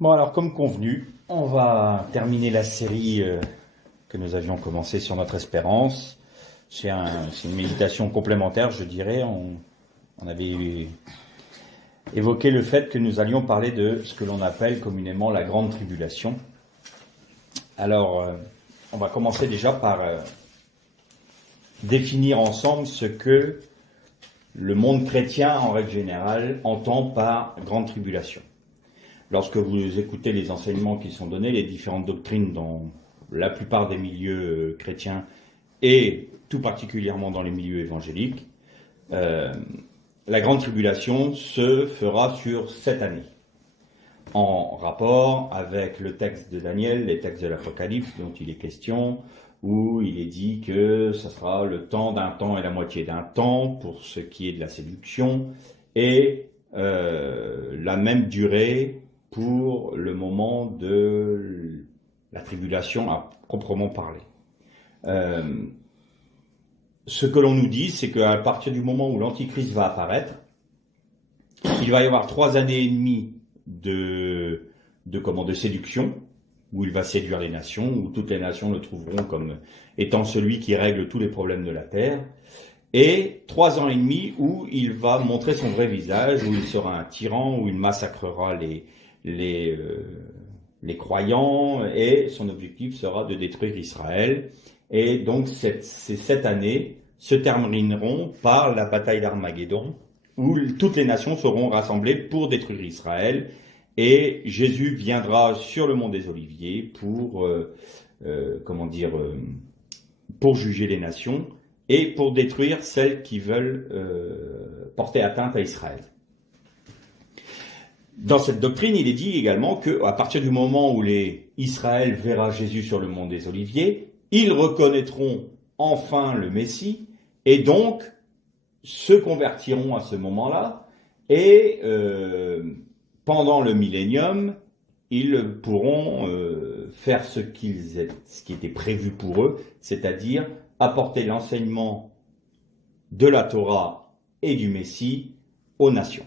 Bon, alors comme convenu, on va terminer la série que nous avions commencée sur notre espérance. C'est une méditation complémentaire, je dirais. On avait évoqué le fait que nous allions parler de ce que l'on appelle communément la grande tribulation. Alors, on va commencer déjà par définir ensemble ce que le monde chrétien, en règle générale, entend par grande tribulation. Lorsque vous écoutez les enseignements qui sont donnés, les différentes doctrines dans la plupart des milieux chrétiens et tout particulièrement dans les milieux évangéliques, la grande tribulation se fera sur 7 années, en rapport avec le texte de Daniel, les textes de l'Apocalypse dont il est question, où il est dit que ça sera le temps d'un temps et la moitié d'un temps pour ce qui est de la séduction, et la même durée pour le moment de la tribulation à proprement parler. Ce que l'on nous dit, c'est qu'à partir du moment où l'Antichrist va apparaître, il va y avoir 3 années et demie de séduction, où il va séduire les nations, où toutes les nations le trouveront comme étant celui qui règle tous les problèmes de la terre, et 3 ans et demi où il va montrer son vrai visage, où il sera un tyran, où il massacrera les croyants, et son objectif sera de détruire Israël. Et donc ces 7 années se termineront par la bataille d'Armageddon, où toutes les nations seront rassemblées pour détruire Israël, et Jésus viendra sur le mont des Oliviers pour pour juger les nations et pour détruire celles qui veulent porter atteinte à Israël. Dans cette doctrine, il est dit également qu'à partir du moment où Israël verra Jésus sur le mont des Oliviers, ils reconnaîtront enfin le Messie et donc se convertiront à ce moment-là, et pendant le millénium, ils pourront faire ce qui était prévu pour eux, c'est-à-dire apporter l'enseignement de la Torah et du Messie aux nations.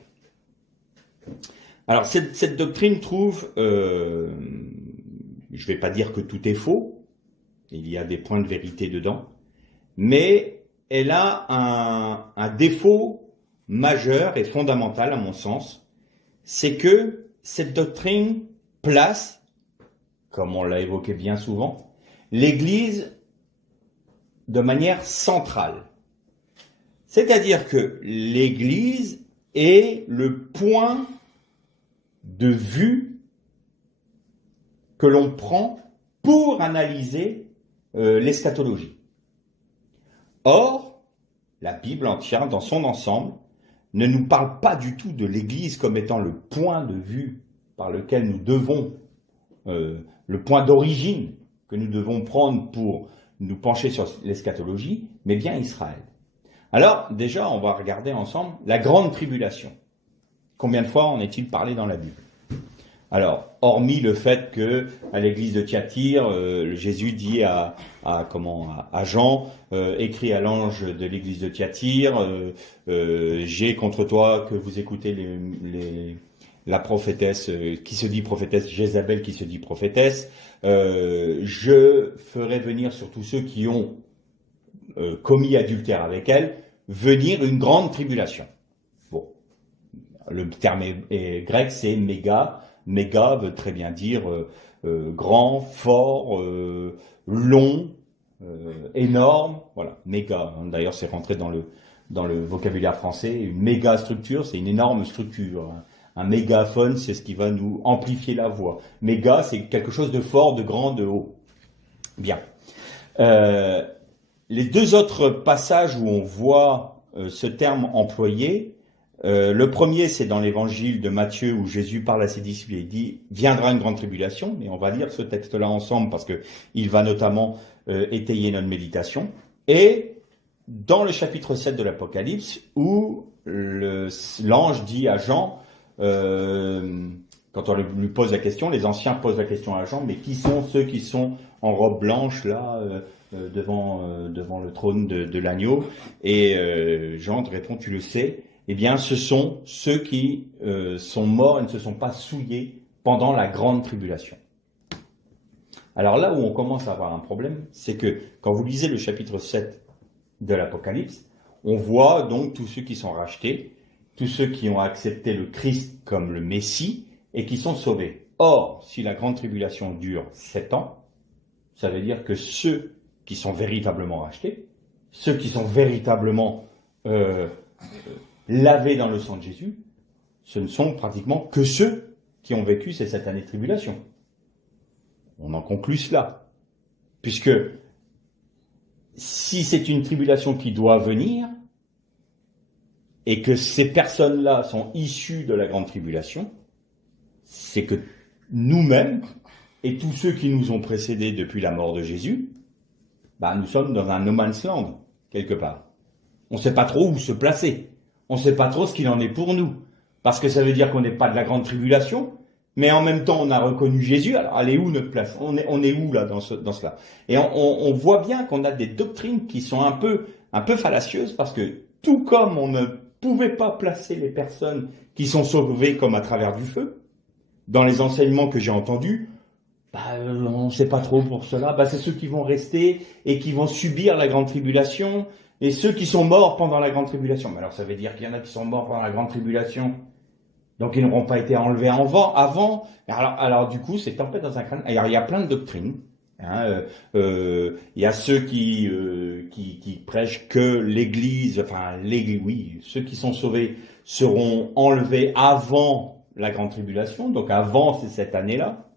Alors cette doctrine trouve, je ne vais pas dire que tout est faux, il y a des points de vérité dedans, mais elle a un défaut majeur et fondamental à mon sens, c'est que cette doctrine place, comme on l'a évoqué bien souvent, l'Église de manière centrale. C'est-à-dire que l'Église est le point de vue que l'on prend pour analyser l'eschatologie. Or, la Bible entière, dans son ensemble, ne nous parle pas du tout de l'Église comme étant le point de vue par lequel nous devons, le point d'origine que nous devons prendre pour nous pencher sur l'eschatologie, mais bien Israël. Alors, déjà, on va regarder ensemble la grande tribulation. Combien de fois en est-il parlé dans la Bible? Alors, hormis le fait que à l'église de Thyatire, Jésus dit à Jean, écrit à l'ange de l'église de Thyatire, j'ai contre toi que vous écoutez la prophétesse qui se dit prophétesse, Jézabel qui se dit prophétesse, je ferai venir sur tous ceux qui ont commis adultère avec elle, venir une grande tribulation. Bon, le terme grec c'est méga. Méga veut très bien dire grand, fort, long, énorme. Voilà, méga. D'ailleurs, c'est rentré dans le vocabulaire français. Une méga structure, c'est une énorme structure. Un mégaphone, c'est ce qui va nous amplifier la voix. Méga, c'est quelque chose de fort, de grand, de haut. Bien. Les 2 autres passages où on voit ce terme employé, le premier, c'est dans l'évangile de Matthieu où Jésus parle à ses disciples et il dit « Viendra une grande tribulation », mais on va lire ce texte-là ensemble parce qu'il va notamment étayer notre méditation. Et dans le chapitre 7 de l'Apocalypse où l'ange dit à Jean, quand on lui pose la question, les anciens posent la question à Jean, mais qui sont ceux qui sont en robe blanche là devant le trône de l'agneau? Et Jean répond « Tu le sais ». Eh bien, ce sont ceux qui sont morts et ne se sont pas souillés pendant la grande tribulation. Alors là où on commence à avoir un problème, c'est que quand vous lisez le chapitre 7 de l'Apocalypse, on voit donc tous ceux qui sont rachetés, tous ceux qui ont accepté le Christ comme le Messie et qui sont sauvés. Or, si la grande tribulation dure 7 ans, ça veut dire que ceux qui sont véritablement rachetés, ceux qui sont véritablement lavés dans le sang de Jésus, ce ne sont pratiquement que ceux qui ont vécu ces 7 années de tribulation. On en conclut cela. Puisque si c'est une tribulation qui doit venir, et que ces personnes-là sont issues de la grande tribulation, c'est que nous-mêmes, et tous ceux qui nous ont précédés depuis la mort de Jésus, nous sommes dans un no man's land, quelque part. On ne sait pas trop où se placer. On ne sait pas trop ce qu'il en est pour nous. Parce que ça veut dire qu'on n'est pas de la grande tribulation, mais en même temps on a reconnu Jésus. Alors elle est où notre place? On est où là dans cela? Et on voit bien qu'on a des doctrines qui sont un peu fallacieuses, parce que tout comme on ne pouvait pas placer les personnes qui sont sauvées comme à travers du feu, dans les enseignements que j'ai entendus, on ne sait pas trop pour cela, c'est ceux qui vont rester et qui vont subir la grande tribulation, et ceux qui sont morts pendant la grande tribulation. Mais alors ça veut dire qu'il y en a qui sont morts pendant la grande tribulation, donc ils n'auront pas été enlevés avant. Alors du coup, c'est tempête dans un crâne. Alors il y a plein de doctrines. Il y a ceux qui prêchent que l'Église, oui, ceux qui sont sauvés seront enlevés avant la grande tribulation, donc avant cette année-là.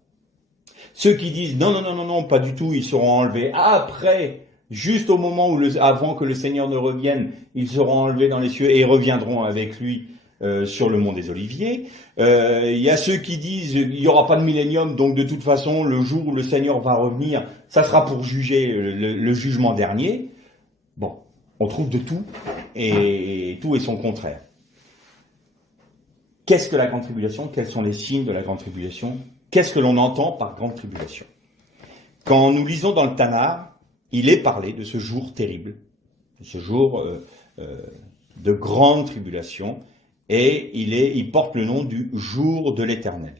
Ceux qui disent non, pas du tout, ils seront enlevés après, juste au moment avant que le Seigneur ne revienne, ils seront enlevés dans les cieux et reviendront avec lui sur le mont des Oliviers. Il y a ceux qui disent il n'y aura pas de millénium, donc de toute façon le jour où le Seigneur va revenir, ça sera pour juger le jugement dernier. Bon, on trouve de tout et tout est son contraire. Qu'est-ce que la grande tribulation? Quels sont les signes de la grande tribulation? Qu'est-ce que l'on entend par grande tribulation? Quand nous lisons dans le Tanakh, il est parlé de ce jour terrible, de ce jour de grande tribulation, et il porte le nom du jour de l'Éternel.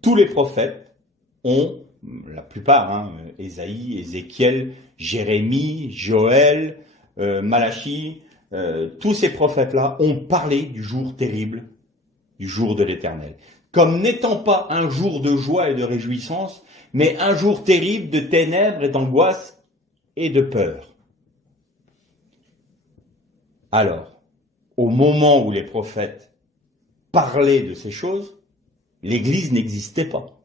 Tous les prophètes ont, la plupart, Ésaïe, Ézéchiel, Jérémie, Joël, Malachie, tous ces prophètes-là ont parlé du jour terrible, du jour de l'Éternel, comme n'étant pas un jour de joie et de réjouissance, mais un jour terrible de ténèbres et d'angoisse et de peur. Alors, au moment où les prophètes parlaient de ces choses, l'Église n'existait pas.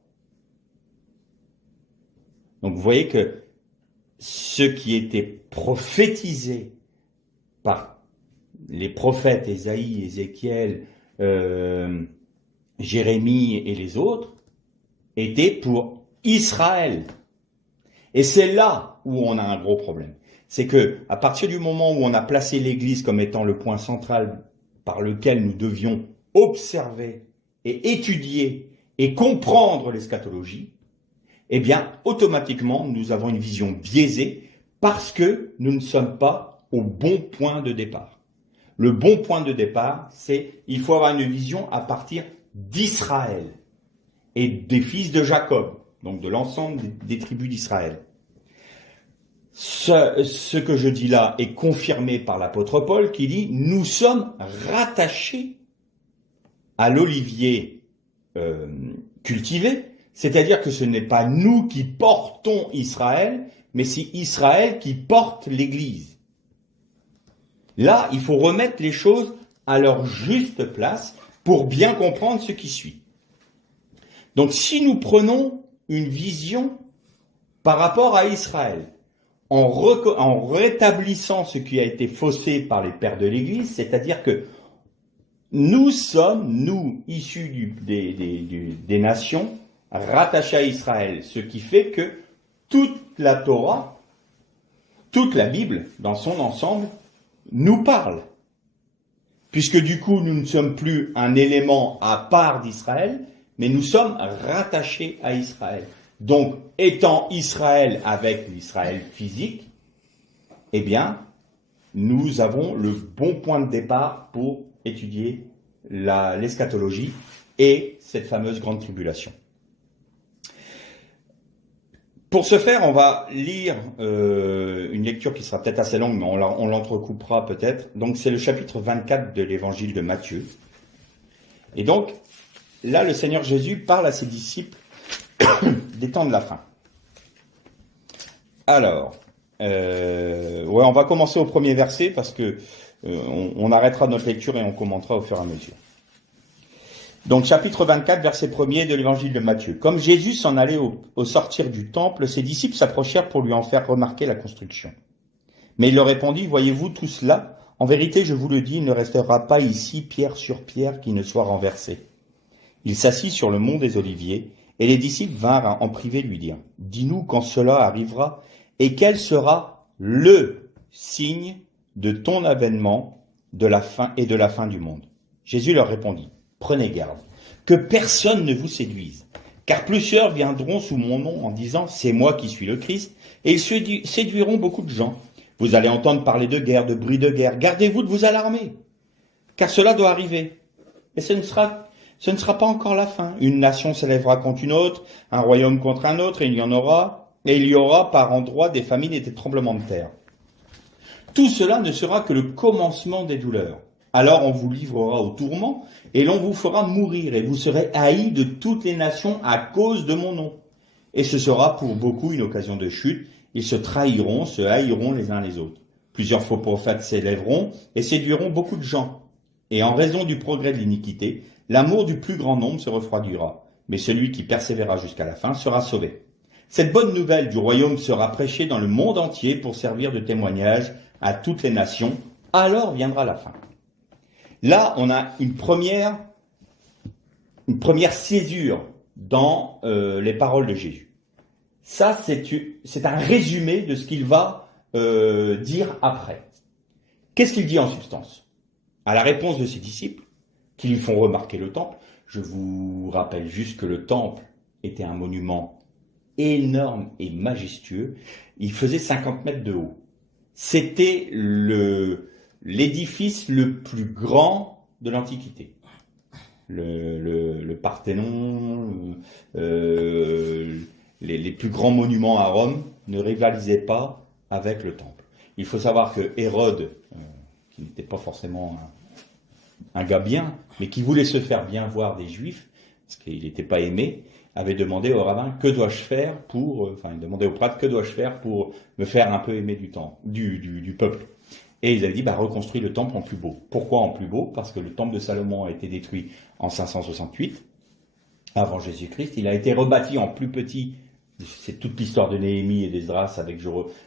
Donc vous voyez que ce qui était prophétisé par les prophètes Ésaïe, Ézéchiel, Jérémie et les autres était pour Israël. Et c'est là où on a un gros problème. C'est que, à partir du moment où on a placé l'Église comme étant le point central par lequel nous devions observer et étudier et comprendre l'eschatologie, eh bien, automatiquement, nous avons une vision biaisée parce que nous ne sommes pas au bon point de départ. Le bon point de départ, c'est il faut avoir une vision à partir d'Israël et des fils de Jacob, donc de l'ensemble des tribus d'Israël. Ce que je dis là est confirmé par l'apôtre Paul qui dit « Nous sommes rattachés à l'olivier cultivé », c'est-à-dire que ce n'est pas nous qui portons Israël, mais c'est Israël qui porte l'Église. Là, il faut remettre les choses à leur juste place pour bien comprendre ce qui suit. Donc, si nous prenons une vision par rapport à Israël, en rétablissant ce qui a été faussé par les pères de l'Église, c'est-à-dire que nous sommes, nous, issus des nations, rattachés à Israël, ce qui fait que toute la Torah, toute la Bible, dans son ensemble, nous parle. Puisque du coup, nous ne sommes plus un élément à part d'Israël, mais nous sommes rattachés à Israël. Donc, étant Israël avec l'Israël physique, eh bien, nous avons le bon point de départ pour étudier l'eschatologie et cette fameuse grande tribulation. Pour ce faire, on va lire une lecture qui sera peut-être assez longue, mais on l'entrecoupera peut-être. Donc c'est le chapitre 24 de l'évangile de Matthieu. Et donc, là, le Seigneur Jésus parle à ses disciples des temps de la fin. Alors, on va commencer au premier verset parce que on arrêtera notre lecture et on commentera au fur et à mesure. Donc, chapitre 24, verset 1er de l'évangile de Matthieu. Comme Jésus s'en allait au sortir du temple, ses disciples s'approchèrent pour lui en faire remarquer la construction. Mais il leur répondit, voyez-vous tout cela? En vérité, je vous le dis, il ne restera pas ici pierre sur pierre qui ne soit renversée. Il s'assit sur le mont des Oliviers, et les disciples vinrent en privé lui dire, dis-nous quand cela arrivera, et quel sera le signe de ton avènement de la fin et de la fin du monde? Jésus leur répondit, prenez garde, que personne ne vous séduise, car plusieurs viendront sous mon nom en disant, c'est moi qui suis le Christ, et ils séduiront beaucoup de gens. Vous allez entendre parler de guerre, de bruit de guerre, gardez-vous de vous alarmer, car cela doit arriver. Et ce ne sera pas encore la fin. Une nation s'élèvera contre une autre, un royaume contre un autre, et il y aura par endroits des famines et des tremblements de terre. Tout cela ne sera que le commencement des douleurs. Alors on vous livrera au tourment, et l'on vous fera mourir, et vous serez haïs de toutes les nations à cause de mon nom. Et ce sera pour beaucoup une occasion de chute. Ils se trahiront, se haïront les uns les autres. Plusieurs faux prophètes s'élèveront et séduiront beaucoup de gens. Et en raison du progrès de l'iniquité, l'amour du plus grand nombre se refroidira. Mais celui qui persévérera jusqu'à la fin sera sauvé. Cette bonne nouvelle du royaume sera prêchée dans le monde entier pour servir de témoignage à toutes les nations. Alors viendra la fin. Là, on a une première césure dans les paroles de Jésus. Ça, c'est un résumé de ce qu'il va dire après. Qu'est-ce qu'il dit en substance? À la réponse de ses disciples, qui lui font remarquer le temple, je vous rappelle juste que le temple était un monument énorme et majestueux. Il faisait 50 mètres de haut. C'était l'édifice le plus grand de l'Antiquité. Le Parthénon, les plus grands monuments à Rome ne rivalisaient pas avec le temple. Il faut savoir que Hérode, qui n'était pas forcément un gars bien, mais qui voulait se faire bien voir des Juifs, parce qu'il n'était pas aimé, avait demandé au rabbin, il demandait au prêtre, que dois-je faire pour me faire un peu aimer du peuple? Et ils avaient dit, reconstruis le temple en plus beau. Pourquoi en plus beau? Parce que le temple de Salomon a été détruit en 568, avant Jésus-Christ. Il a été rebâti en plus petit. C'est toute l'histoire de Néhémie et d'Esdras avec Josué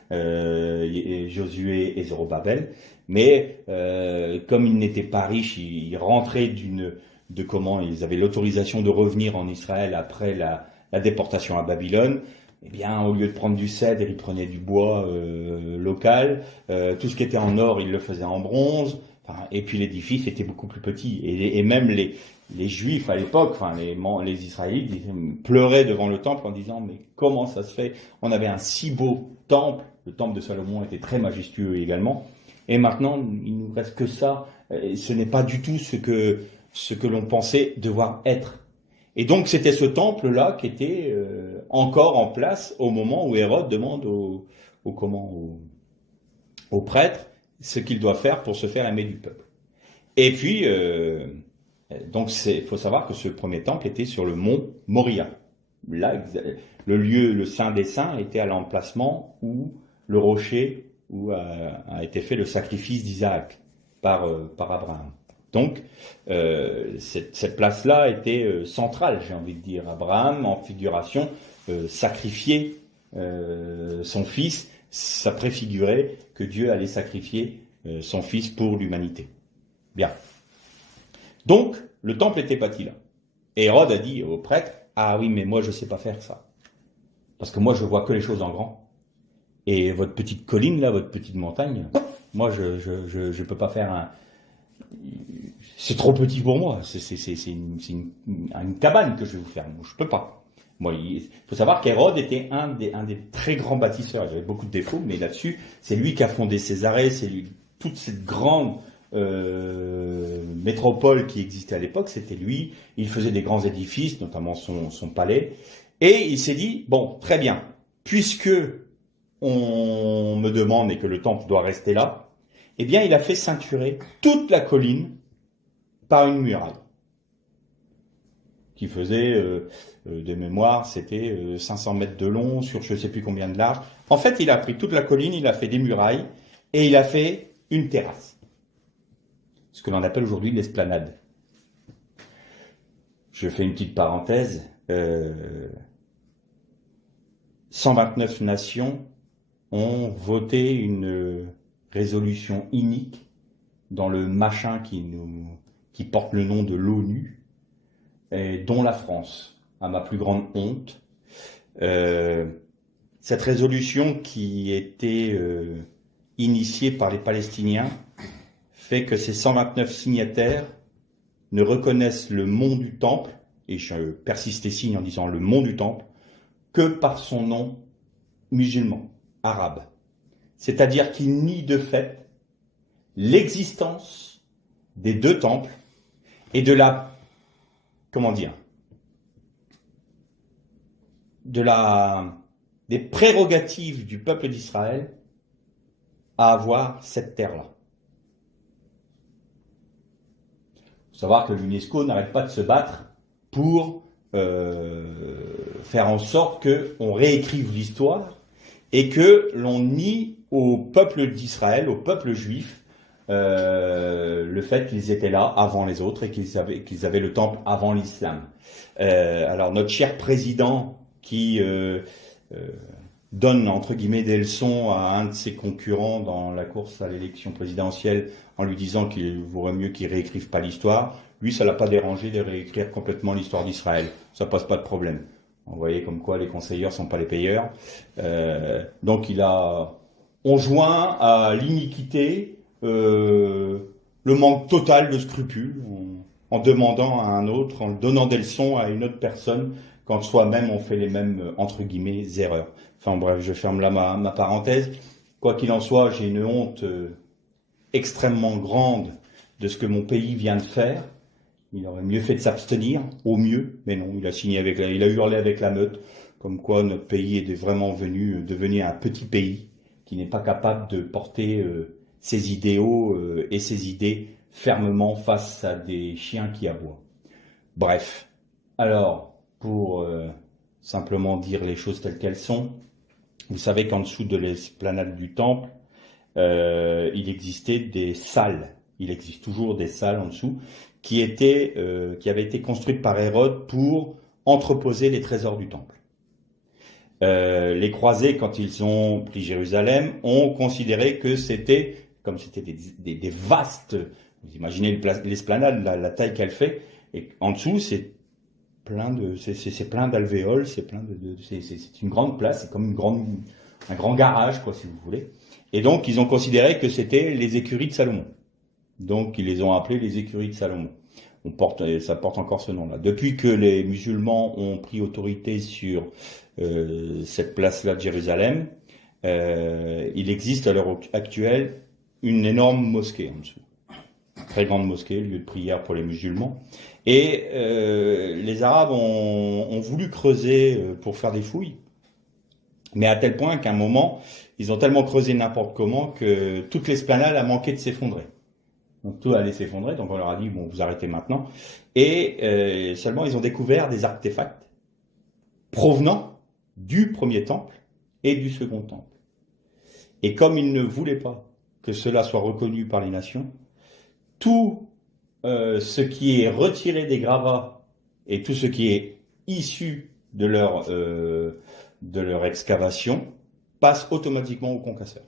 et Zorobabel. Mais comme ils n'étaient pas riches, ils rentraient ils avaient l'autorisation de revenir en Israël après la déportation à Babylone. Eh bien, au lieu de prendre du cèdre, ils prenaient du bois local. Tout ce qui était en or, ils le faisaient en bronze. Et puis l'édifice était beaucoup plus petit. Et même les Juifs à l'époque, les Israélites, ils pleuraient devant le temple en disant, mais comment ça se fait? On avait un si beau temple. Le temple de Salomon était très majestueux également. Et maintenant, il nous reste que ça. Ce n'est pas du tout ce que l'on pensait devoir être. Et donc c'était ce temple-là qui était encore en place au moment où Hérode demande aux prêtres ce qu'il doit faire pour se faire aimer du peuple. Et puis, donc faut savoir que ce premier temple était sur le mont Moria. Là, le lieu, le Saint des Saints, était à l'emplacement où le rocher où a été fait le sacrifice d'Isaac par Abraham. Donc, cette place-là était centrale, j'ai envie de dire. Abraham, en figuration, sacrifier son fils, ça préfigurait que Dieu allait sacrifier son fils pour l'humanité. Bien. Donc, le temple était bâti là. Et Hérode a dit au prêtre, ah oui, mais moi je ne sais pas faire ça. Parce que moi je vois que les choses en grand. Et votre petite colline là, votre petite montagne, moi je peux pas faire c'est trop petit pour moi. C'est une cabane que je vais vous faire. Je peux pas. Moi, il faut savoir qu'Hérode était un des très grands bâtisseurs. Il avait beaucoup de défauts, mais là-dessus, c'est lui qui a fondé Césarée, c'est lui, toute cette grande métropole qui existait à l'époque, c'était lui. Il faisait des grands édifices, notamment son palais. Et il s'est dit, bon, très bien, puisque on me demande et que le temple doit rester là, eh bien, il a fait ceinturer toute la colline par une muraille qui faisait, de mémoire, c'était 500 mètres de long sur je ne sais plus combien de large. En fait, il a pris toute la colline, il a fait des murailles et il a fait une terrasse. Ce que l'on appelle aujourd'hui l'esplanade. Je fais une petite parenthèse. 129 nations ont voté une résolution inique dans le machin qui porte le nom de l'ONU, dont la France, à ma plus grande honte. Cette résolution qui était initiée par les Palestiniens fait que ces 129 signataires ne reconnaissent le mont du Temple, et je persiste et signe en disant le mont du Temple, que par son nom musulman, arabe. C'est-à-dire qu'ils nient de fait l'existence des deux temples et de la, comment dire, des prérogatives du peuple d'Israël à avoir cette terre-là. Il faut savoir que l'UNESCO n'arrête pas de se battre pour faire en sorte qu'on réécrive l'histoire et que l'on nie au peuple d'Israël, au peuple juif, le fait qu'ils étaient là avant les autres et qu'ils avaient le temple avant l'islam. Alors notre cher président qui donne entre guillemets des leçons à un de ses concurrents dans la course à l'élection présidentielle en lui disant qu'il vaudrait mieux qu'il réécrive pas l'histoire, lui ça l'a pas dérangé de réécrire complètement l'histoire d'Israël, ça pose pas de problème. Vous voyez comme quoi les conseilleurs sont pas les payeurs. Donc il a enjoint à l'iniquité, le manque total de scrupules, en demandant à un autre, en donnant des leçons à une autre personne, quand soi-même on fait les mêmes, entre guillemets, erreurs. Enfin bref, je ferme là ma parenthèse. Quoi qu'il en soit, j'ai une honte extrêmement grande de ce que mon pays vient de faire. Il aurait mieux fait de s'abstenir, au mieux, mais non, il a hurlé avec la meute, comme quoi notre pays est vraiment devenir un petit pays qui n'est pas capable de porter ses idéaux et ses idées fermement face à des chiens qui aboient. Bref, alors, pour simplement dire les choses telles qu'elles sont, vous savez qu'en dessous de l'esplanade du temple, il existait des salles. Il existe toujours des salles en dessous qui avaient été construites par Hérode pour entreposer les trésors du temple. Les croisés, quand ils ont pris Jérusalem, ont considéré que c'était, comme c'était des vastes, vous imaginez l'esplanade, la taille qu'elle fait, et en dessous c'est plein d'alvéoles, c'est une grande place, c'est comme un grand garage, quoi, si vous voulez. Et donc ils ont considéré que c'était les écuries de Salomon. Donc ils les ont appelés les écuries de Salomon. Ça porte encore ce nom-là. Depuis que les musulmans ont pris autorité sur cette place-là de Jérusalem, il existe à l'heure actuelle une énorme mosquée en dessous. Très grande mosquée, lieu de prière pour les musulmans. Et les Arabes ont voulu creuser pour faire des fouilles. Mais à tel point qu'à un moment, ils ont tellement creusé n'importe comment que toute l'esplanade a manqué de s'effondrer. Donc tout allait s'effondrer, donc on leur a dit, bon, vous arrêtez maintenant. Et seulement, ils ont découvert des artefacts provenant du premier temple et du second temple. Et comme ils ne voulaient pas que cela soit reconnu par les nations, tout ce qui est retiré des gravats et tout ce qui est issu de leur excavation passe automatiquement au concasseur.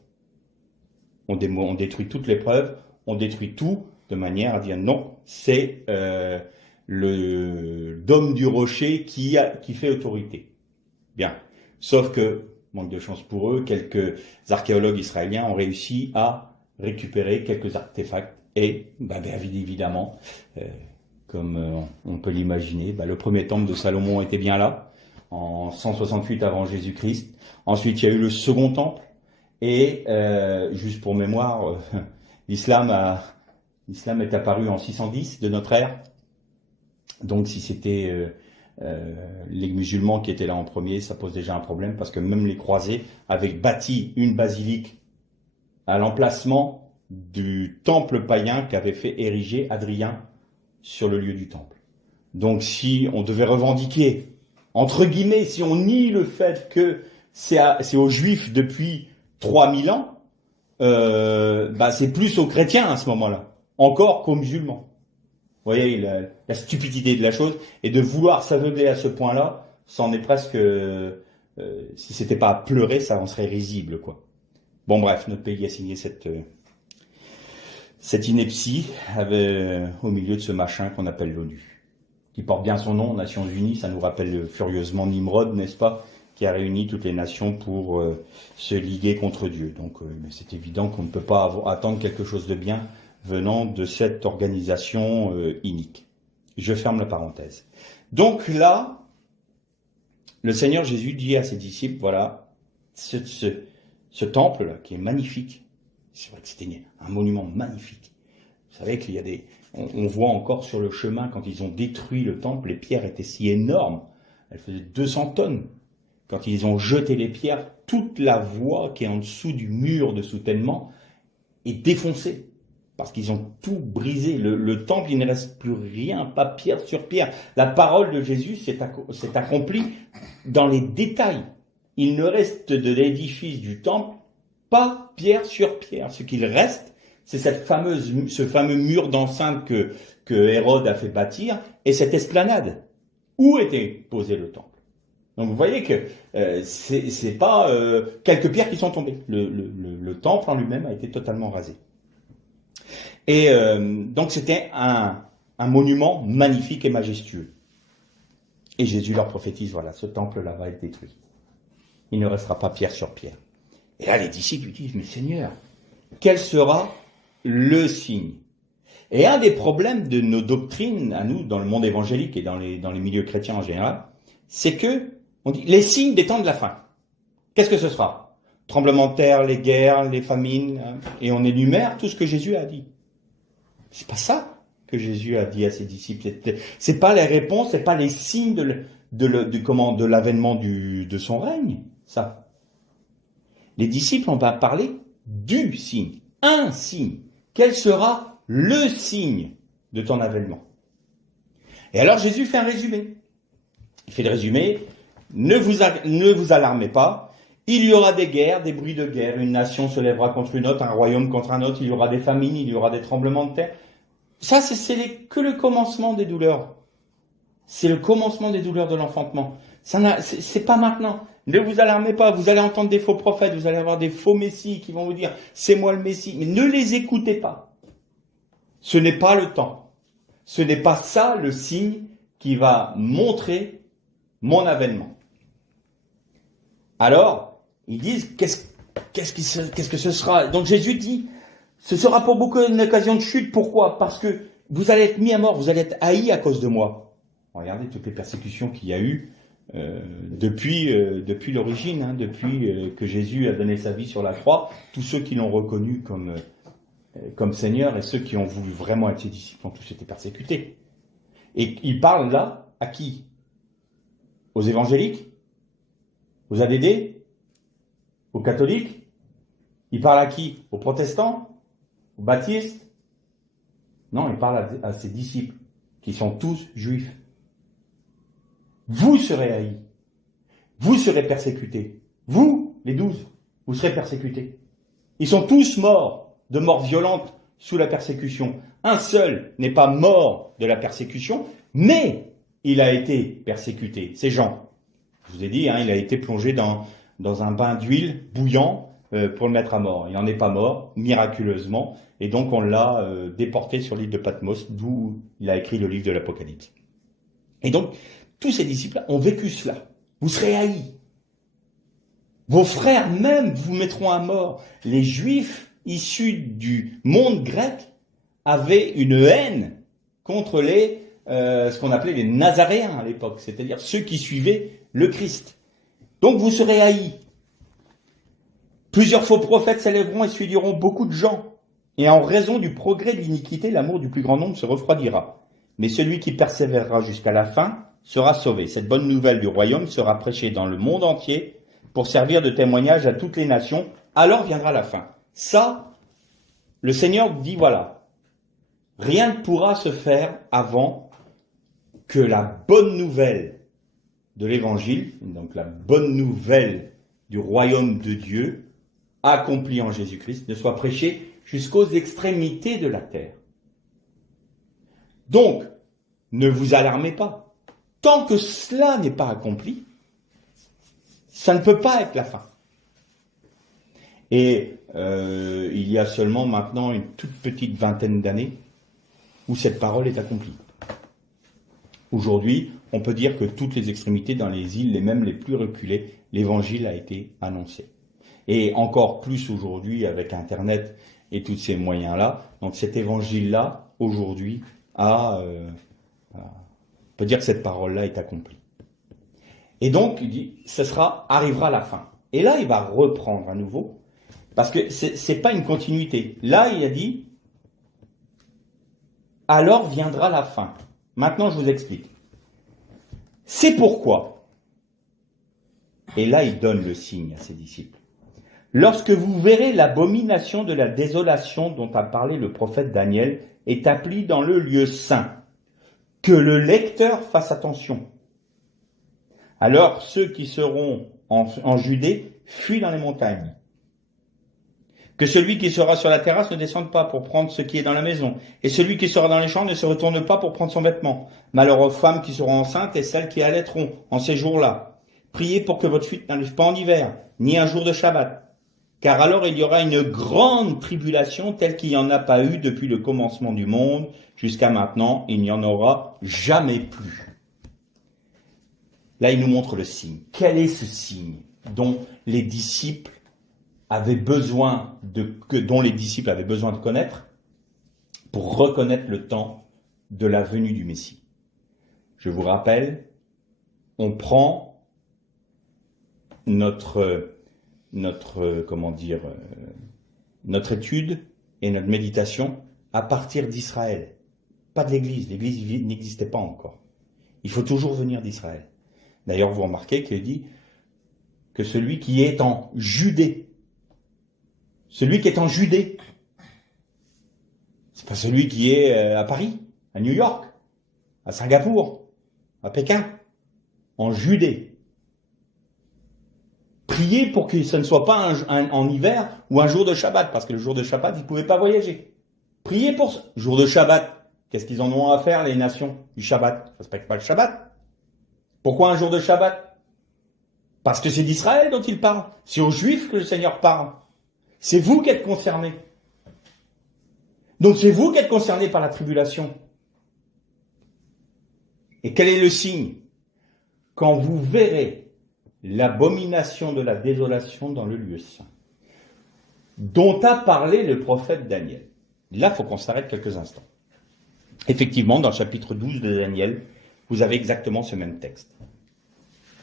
On détruit toutes les preuves, on détruit tout de manière à dire non, c'est le dôme du rocher qui fait autorité. Bien. Sauf que, manque de chance pour eux, quelques archéologues israéliens ont réussi à récupérer quelques artefacts et, bien évidemment, comme on peut l'imaginer, le premier temple de Salomon était bien là, en 168 avant Jésus-Christ. Ensuite, il y a eu le second temple et, juste pour mémoire, l'islam L'islam est apparu en 610 de notre ère. Donc si c'était les musulmans qui étaient là en premier, ça pose déjà un problème, parce que même les croisés avaient bâti une basilique à l'emplacement du temple païen qu'avait fait ériger Hadrien sur le lieu du temple. Donc si on devait revendiquer, entre guillemets, si on nie le fait que c'est aux Juifs depuis 3000 ans, c'est plus aux chrétiens à ce moment-là, encore qu'aux musulmans. Vous voyez la stupidité de la chose, et de vouloir s'aveugler à ce point-là, c'en est presque, si c'était pas à pleurer, ça en serait risible, quoi. Bon bref, notre pays a signé cette ineptie au milieu de ce machin qu'on appelle l'ONU, qui porte bien son nom, Nations Unies. Ça nous rappelle furieusement Nimrod, n'est-ce pas, qui a réuni toutes les nations pour se liguer contre Dieu. Donc c'est évident qu'on ne peut pas attendre quelque chose de bien venant de cette organisation inique. Je ferme la parenthèse. Donc là, le Seigneur Jésus dit à ses disciples, voilà, ce temple-là, qui est magnifique, c'est vrai que c'était un monument magnifique. Vous savez qu'il y a on voit encore sur le chemin, quand ils ont détruit le temple, les pierres étaient si énormes, elles faisaient 200 tonnes. Quand ils ont jeté les pierres, toute la voie qui est en dessous du mur de soutènement est défoncée. Parce qu'ils ont tout brisé. Le temple, il ne reste plus rien, pas pierre sur pierre. La parole de Jésus s'est accomplie dans les détails. Il ne reste de l'édifice du temple pas pierre sur pierre. Ce qu'il reste, c'est ce fameux mur d'enceinte que Hérode a fait bâtir, et cette esplanade. Où était posé le temple? Donc vous voyez que c'est pas quelques pierres qui sont tombées. Le temple en lui-même a été totalement rasé. Et donc c'était un monument magnifique et majestueux. Et Jésus leur prophétise, voilà, ce temple-là va être détruit. Il ne restera pas pierre sur pierre. Et là, les disciples lui disent, mais Seigneur, quel sera le signe? Et un des problèmes de nos doctrines, à nous, dans le monde évangélique et dans les milieux chrétiens en général, c'est que on dit les signes des temps de la fin. Qu'est-ce que ce sera? Tremblements de terre, les guerres, les famines, et on énumère tout ce que Jésus a dit. C'est pas ça que Jésus a dit à ses disciples. C'est pas les réponses, c'est pas les signes de l'avènement de son règne, ça. Les disciples, on va parler du signe, un signe. Quel sera le signe de ton avènement? Et alors Jésus fait un résumé. Il fait le résumé, ne vous alarmez pas, il y aura des guerres, des bruits de guerre, une nation se lèvera contre une autre, un royaume contre un autre, il y aura des famines, il y aura des tremblements de terre. Ça, que le commencement des douleurs. C'est le commencement des douleurs de l'enfantement. C'est pas maintenant. Ne vous alarmez pas, vous allez entendre des faux prophètes, vous allez avoir des faux messies qui vont vous dire « c'est moi le messie ». Mais ne les écoutez pas. Ce n'est pas le temps. Ce n'est pas ça le signe qui va montrer mon avènement. Alors, ils disent, qu'est-ce que ce sera? Donc Jésus dit, ce sera pour beaucoup une occasion de chute. Pourquoi? Parce que vous allez être mis à mort, vous allez être haïs à cause de moi. Regardez toutes les persécutions qu'il y a eu depuis l'origine, hein, depuis que Jésus a donné sa vie sur la croix. Tous ceux qui l'ont reconnu comme Seigneur et ceux qui ont voulu vraiment être ses disciples ont tous été persécutés. Et il parle là à qui? Aux évangéliques? Aux ADD? Aux catholiques? Il parle à qui? Aux protestants? Aux baptistes? Non, il parle à ses disciples, qui sont tous juifs. Vous serez haïs. Vous serez persécutés. Vous, les 12, vous serez persécutés. Ils sont tous morts de mort violente sous la persécution. Un seul n'est pas mort de la persécution, mais il a été persécuté. C'est Jean. Je vous ai dit, hein, il a été plongé dans un bain d'huile bouillant pour le mettre à mort. Il n'en est pas mort, miraculeusement, et donc on l'a déporté sur l'île de Patmos, d'où il a écrit le livre de l'Apocalypse. Et donc, tous ces disciples ont vécu cela. Vous serez haïs. Vos frères même vous mettront à mort. Les Juifs issus du monde grec avaient une haine contre ce qu'on appelait les Nazaréens à l'époque, c'est-à-dire ceux qui suivaient le Christ. Donc vous serez haïs. Plusieurs faux prophètes s'élèveront et séduiront beaucoup de gens. Et en raison du progrès de l'iniquité, l'amour du plus grand nombre se refroidira. Mais celui qui persévérera jusqu'à la fin sera sauvé. Cette bonne nouvelle du royaume sera prêchée dans le monde entier pour servir de témoignage à toutes les nations. Alors viendra la fin. Ça, le Seigneur dit voilà, rien ne pourra se faire avant que la bonne nouvelle de l'Évangile, donc la bonne nouvelle du royaume de Dieu, accomplie en Jésus-Christ, ne soit prêchée jusqu'aux extrémités de la terre. Donc, ne vous alarmez pas. Tant que cela n'est pas accompli, ça ne peut pas être la fin. Et il y a seulement maintenant une toute petite vingtaine d'années où cette parole est accomplie. Aujourd'hui, on peut dire que toutes les extrémités, dans les îles, même les plus reculées, l'évangile a été annoncé. Et encore plus aujourd'hui avec Internet et tous ces moyens-là. Donc cet évangile-là, aujourd'hui, on peut dire que cette parole-là est accomplie. Et donc, il dit, arrivera la fin. Et là, il va reprendre à nouveau, parce que c'est pas une continuité. Là, il a dit, alors viendra la fin. Maintenant, je vous explique. C'est pourquoi, et là, il donne le signe à ses disciples. Lorsque vous verrez l'abomination de la désolation dont a parlé le prophète Daniel établie dans le lieu saint, que le lecteur fasse attention. Alors ceux qui seront en Judée fuient dans les montagnes. Que celui qui sera sur la terrasse ne descende pas pour prendre ce qui est dans la maison, et celui qui sera dans les champs ne se retourne pas pour prendre son vêtement. Malheur aux femmes qui seront enceintes et celles qui allaiteront en ces jours-là. Priez pour que votre fuite n'arrive pas en hiver, ni un jour de Shabbat. Car alors il y aura une grande tribulation telle qu'il n'y en a pas eu depuis le commencement du monde. Jusqu'à maintenant, il n'y en aura jamais plus. Là, il nous montre le signe. Quel est ce signe dont les disciples avaient besoin de connaître pour reconnaître le temps de la venue du Messie? Je vous rappelle, on prend notre étude et notre méditation à partir d'Israël, pas de l'Église. L'Église n'existait pas encore. Il faut toujours venir d'Israël. D'ailleurs, vous remarquez qu'il dit que celui qui est en Judée, c'est pas celui qui est à Paris, à New York, à Singapour, à Pékin, en Judée. Priez pour que ce ne soit pas en hiver ou un jour de Shabbat, parce que le jour de Shabbat, ils ne pouvaient pas voyager. Priez pour ce jour de Shabbat. Qu'est-ce qu'ils en ont à faire, les nations du Shabbat? Ils ne respectent pas le Shabbat. Pourquoi un jour de Shabbat? Parce que c'est d'Israël dont il parle. C'est aux Juifs que le Seigneur parle. C'est vous qui êtes concernés. Donc c'est vous qui êtes concernés par la tribulation. Et quel est le signe? Quand vous verrez l'abomination de la désolation dans le lieu saint, dont a parlé le prophète Daniel. Là, il faut qu'on s'arrête quelques instants. Effectivement, dans le chapitre 12 de Daniel, vous avez exactement ce même texte.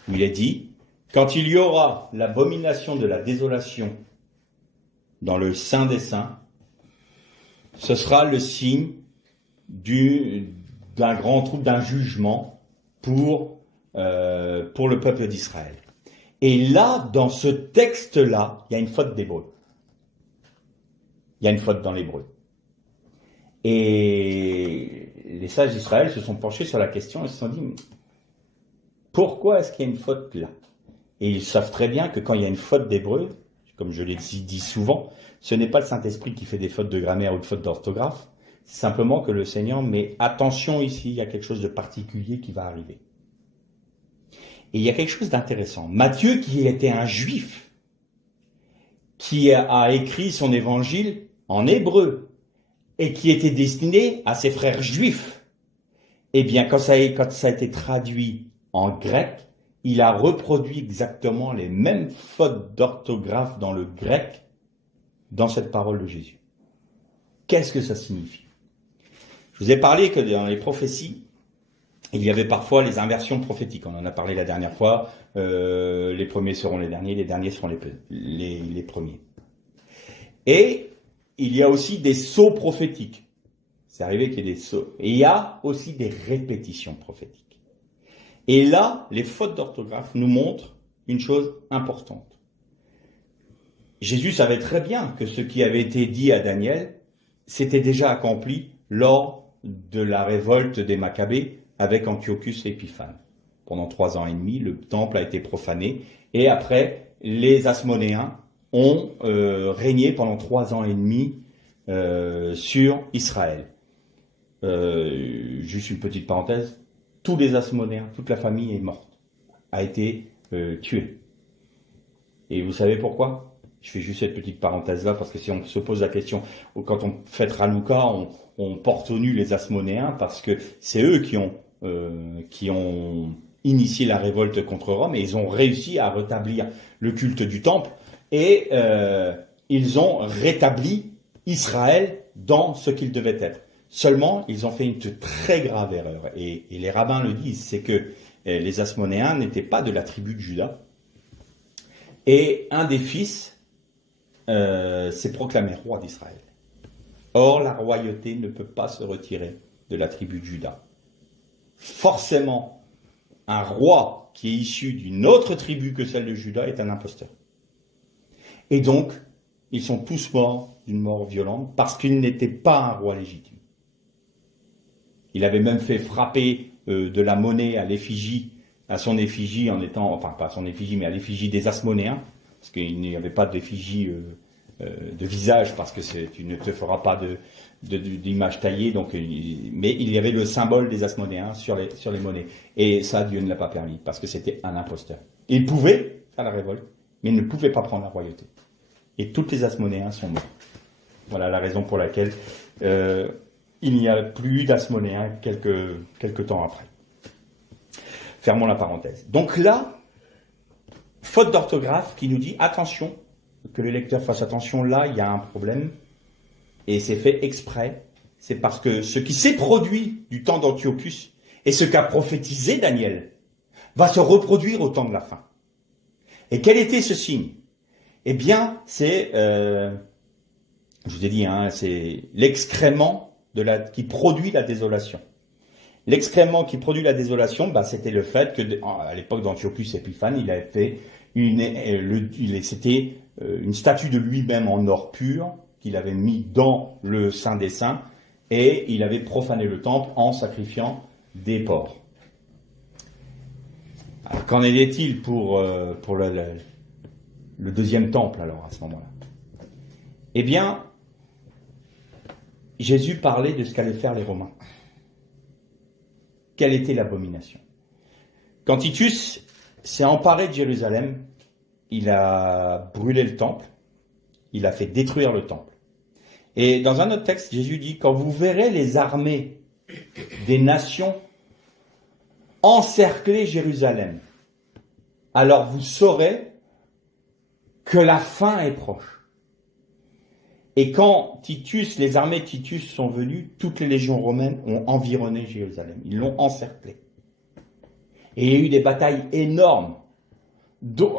Où il est dit, quand il y aura l'abomination de la désolation dans le Saint des Saints, ce sera le signe d'un grand trouble, d'un jugement pour le peuple d'Israël. Et là, dans ce texte-là, il y a une faute d'hébreu. Il y a une faute dans l'hébreu. Et les sages d'Israël se sont penchés sur la question et se sont dit, pourquoi est-ce qu'il y a une faute là? Et ils savent très bien que quand il y a une faute d'hébreu, comme je l'ai dit souvent, ce n'est pas le Saint-Esprit qui fait des fautes de grammaire ou de fautes d'orthographe, c'est simplement que le Seigneur met attention ici, il y a quelque chose de particulier qui va arriver. Et il y a quelque chose d'intéressant. Matthieu, qui était un juif, qui a écrit son évangile en hébreu, et qui était destiné à ses frères juifs, eh bien, quand ça a été traduit en grec, il a reproduit exactement les mêmes fautes d'orthographe dans le grec, dans cette parole de Jésus. Qu'est-ce que ça signifie? Je vous ai parlé que dans les prophéties, il y avait parfois les inversions prophétiques. On en a parlé la dernière fois. Les premiers seront les derniers seront les premiers. Et il y a aussi des sauts prophétiques. C'est arrivé qu'il y ait des sauts. Et il y a aussi des répétitions prophétiques. Et là, les fautes d'orthographe nous montrent une chose importante. Jésus savait très bien que ce qui avait été dit à Daniel s'était déjà accompli lors de la révolte des Maccabées avec Antiochus Épiphane. Pendant 3 ans et demi, le temple a été profané et après, les Asmonéens ont régné pendant 3 ans et demi sur Israël. Juste une petite parenthèse, tous les Asmonéens, toute la famille est morte, a été tuée. Et vous savez pourquoi ? Je fais juste cette petite parenthèse-là parce que si on se pose la question, quand on fête Hanouka, on porte au nu les Asmonéens parce que c'est eux qui ont initié la révolte contre Rome et ils ont réussi à rétablir le culte du temple et ils ont rétabli Israël dans ce qu'il devait être. Seulement, ils ont fait une très grave erreur et les rabbins le disent, c'est que les Asmonéens n'étaient pas de la tribu de Juda et un des fils s'est proclamé roi d'Israël. Or, la royauté ne peut pas se retirer de la tribu de Juda. Forcément, un roi qui est issu d'une autre tribu que celle de Juda est un imposteur. Et donc, ils sont tous morts d'une mort violente parce qu'il n'était pas un roi légitime. Il avait même fait frapper de la monnaie à son effigie en étant, enfin pas à son effigie, mais à l'effigie des Asmonéens, parce qu'il n'y avait pas d'effigie de visage, parce que tu ne te feras pas d'image taillée, donc, mais il y avait le symbole des Asmonéens sur les monnaies. Et ça, Dieu ne l'a pas permis, parce que c'était un imposteur. Il pouvait faire la révolte, mais il ne pouvait pas prendre la royauté. Et tous les Asmonéens sont morts. Voilà la raison pour laquelle il n'y a plus d'Asmonéens quelques temps après. Fermons la parenthèse. Donc là, faute d'orthographe qui nous dit attention, que le lecteur fasse attention, là il y a un problème, et c'est fait exprès, c'est parce que ce qui s'est produit du temps d'Antiochus et ce qu'a prophétisé Daniel va se reproduire au temps de la fin. Et quel était ce signe ? Eh bien, c'est, je vous ai dit, c'est l'excrément qui produit la désolation. L'excrément qui produit la désolation, c'était le fait que, à l'époque d'Antiochus Épiphane, il avait fait c'était une statue de lui-même en or pur qu'il avait mis dans le Saint des Saints et il avait profané le temple en sacrifiant des porcs. Alors, qu'en est-il pour le deuxième temple alors à ce moment-là ? Eh bien, Jésus parlait de ce qu'allaient faire les Romains. Quelle était l'abomination ? Quand Titus s'est emparé de Jérusalem, il a brûlé le temple, il a fait détruire le temple. Et dans un autre texte, Jésus dit, quand vous verrez les armées des nations encercler Jérusalem, alors vous saurez que la fin est proche. Et quand les armées de Titus sont venues, toutes les légions romaines ont environné Jérusalem. Ils l'ont encerclé. Et il y a eu des batailles énormes,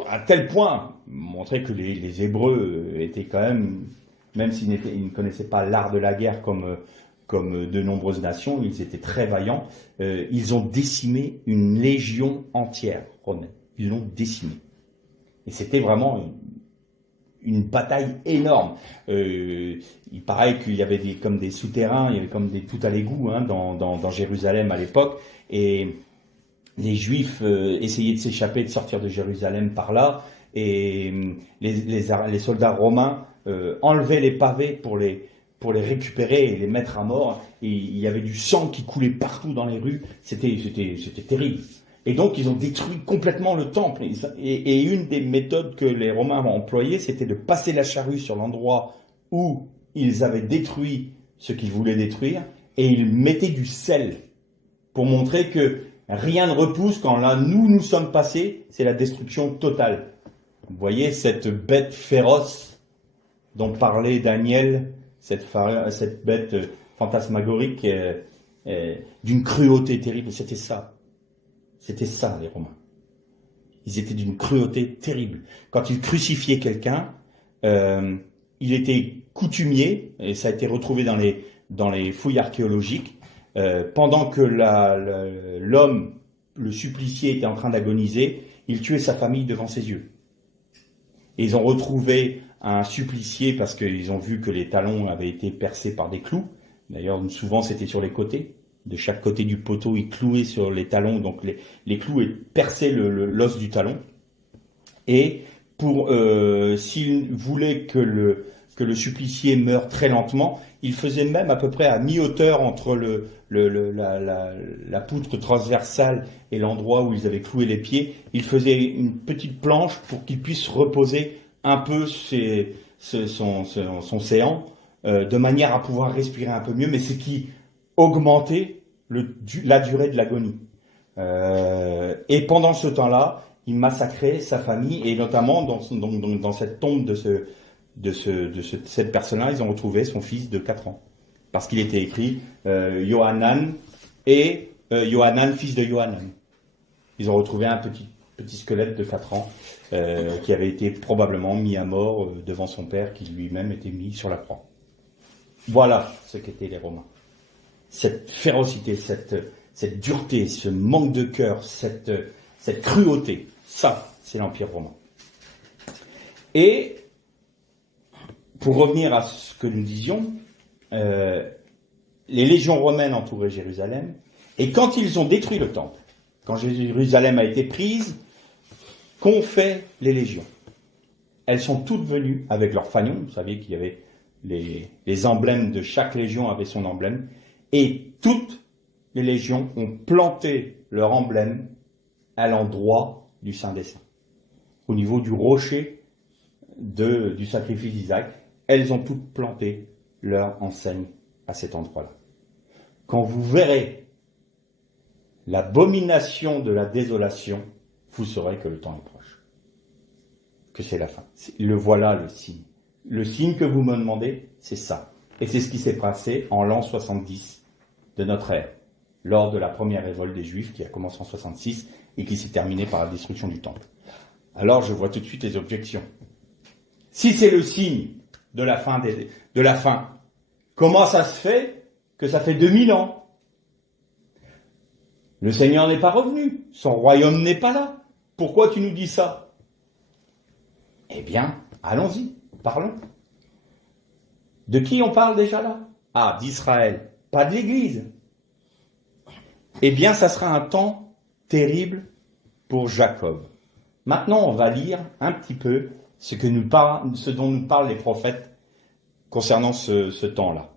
à tel point, montrer que les Hébreux étaient quand même s'ils ne connaissaient pas l'art de la guerre comme de nombreuses nations, ils étaient très vaillants. Ils ont décimé une légion entière romaine. Ils l'ont décimée. Et c'était vraiment une bataille énorme. Il paraît qu'il y avait comme des souterrains, il y avait comme des tout à l'égout dans Jérusalem à l'époque, et les Juifs essayaient de s'échapper, de sortir de Jérusalem par là, et les soldats romains enlevaient les pavés pour les récupérer et les mettre à mort, et il y avait du sang qui coulait partout dans les rues, c'était terrible. Et donc, ils ont détruit complètement le temple. Et une des méthodes que les Romains ont employées, c'était de passer la charrue sur l'endroit où ils avaient détruit ce qu'ils voulaient détruire, et ils mettaient du sel pour montrer que rien ne repousse quand là, nous sommes passés, c'est la destruction totale. Vous voyez cette bête féroce dont parlait Daniel, cette bête fantasmagorique d'une cruauté terrible, c'était ça. C'était ça, les Romains. Ils étaient d'une cruauté terrible. Quand ils crucifiaient quelqu'un, il était coutumier, et ça a été retrouvé dans les fouilles archéologiques, pendant que l'homme, le supplicié, était en train d'agoniser, il tuait sa famille devant ses yeux. Et ils ont retrouvé un supplicié parce qu'ils ont vu que les talons avaient été percés par des clous. D'ailleurs, souvent c'était sur les côtés. De chaque côté du poteau, ils clouaient sur les talons, donc les clous perçaient l'os du talon. Et s'il voulait que le supplicié meure très lentement, il faisait même à peu près à mi-hauteur entre la poutre transversale et l'endroit où ils avaient cloué les pieds, il faisait une petite planche pour qu'il puisse reposer un peu son séant, de manière à pouvoir respirer un peu mieux, mais ce qui augmentait la durée de l'agonie. Et pendant ce temps-là, il massacrait sa famille, et notamment dans cette tombe de cette personne-là, ils ont retrouvé son fils de 4 ans. Parce qu'il était écrit Yohanan et Yohanan, fils de Yohanan. Ils ont retrouvé un petit squelette de 4 ans qui avait été probablement mis à mort devant son père, qui lui-même était mis sur la croix. Voilà ce qu'étaient les Romains. Cette férocité, cette dureté, ce manque de cœur, cette cruauté, ça, c'est l'Empire romain. Et pour revenir à ce que nous disions, les légions romaines entouraient Jérusalem, et quand ils ont détruit le temple, quand Jérusalem a été prise, qu'ont fait les légions? Elles sont toutes venues avec leurs fanions. Vous saviez qu'il y avait les emblèmes de chaque légion avait son emblème, et toutes les légions ont planté leur emblème à l'endroit du Saint des Saints, au niveau du rocher du sacrifice d'Isaac. Elles ont toutes planté leur enseigne à cet endroit-là. Quand vous verrez l'abomination de la désolation, vous saurez que le temps est proche, que c'est la fin. Voilà le signe. Le signe que vous me demandez, c'est ça. Et c'est ce qui s'est passé en l'an 70 de notre ère, lors de la première révolte des Juifs qui a commencé en 66 et qui s'est terminée par la destruction du temple. Alors je vois tout de suite les objections. Si c'est le signe de la fin, comment ça se fait que ça fait 2000 ans? Le Seigneur n'est pas revenu, son royaume n'est pas là. Pourquoi tu nous dis ça? Eh bien, allons-y, parlons. De qui on parle déjà là? Ah, d'Israël, pas de l'Église. Eh bien, ça sera un temps terrible pour Jacob. Maintenant, on va lire un petit peu ce dont nous parlent les prophètes concernant ce temps-là.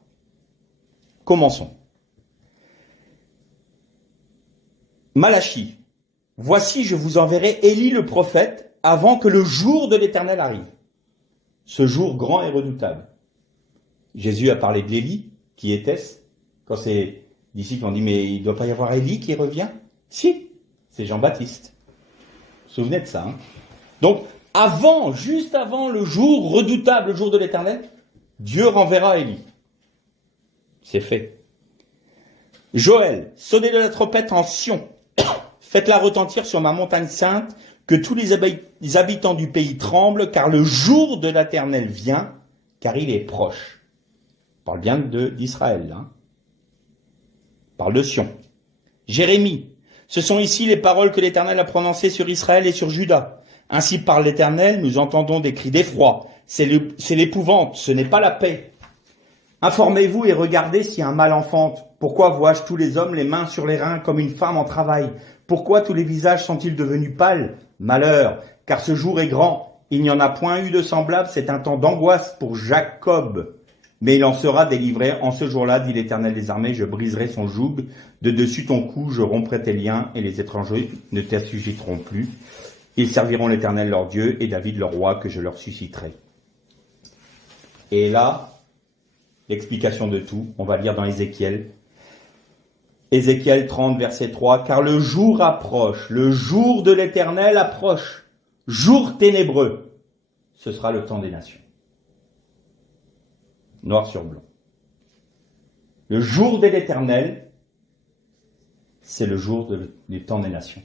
Commençons. Malachie. Voici, je vous enverrai Élie le prophète avant que le jour de l'Éternel arrive. Ce jour grand et redoutable. Jésus a parlé de l'Élie. Qui était-ce? Quand ses disciples ont dit, mais il ne doit pas y avoir Élie qui revient? Si, c'est Jean-Baptiste. Vous vous souvenez de ça, hein? Donc, juste avant le jour redoutable, le jour de l'Éternel, Dieu renverra Élie. C'est fait. Joël, sonnez de la trompette en Sion. Faites-la retentir sur ma montagne sainte, que tous les habitants du pays tremblent, car le jour de l'Éternel vient, car il est proche. On parle bien d'Israël, là. On parle de Sion. Jérémie, ce sont ici les paroles que l'Éternel a prononcées sur Israël et sur Juda. Ainsi parle l'Éternel, nous entendons des cris d'effroi. C'est l'épouvante, ce n'est pas la paix. Informez-vous et regardez si un mal enfante. Pourquoi vois-je tous les hommes les mains sur les reins comme une femme en travail? Pourquoi tous les visages sont-ils devenus pâles? Malheur, car ce jour est grand. Il n'y en a point eu de semblable, c'est un temps d'angoisse pour Jacob. Mais il en sera délivré en ce jour-là, dit l'Éternel des armées, je briserai son joug, de dessus ton cou, je romprai tes liens, et les étrangers ne t'assujetteront plus. Ils serviront l'Éternel leur Dieu, et David leur roi, que je leur susciterai. Et là, l'explication de tout, on va lire dans Ézéchiel. Ézéchiel 30, verset 3, « Car le jour approche, le jour de l'Éternel approche, jour ténébreux, ce sera le temps des nations. » Noir sur blanc. Le jour de l'Éternel, c'est le jour du temps des nations.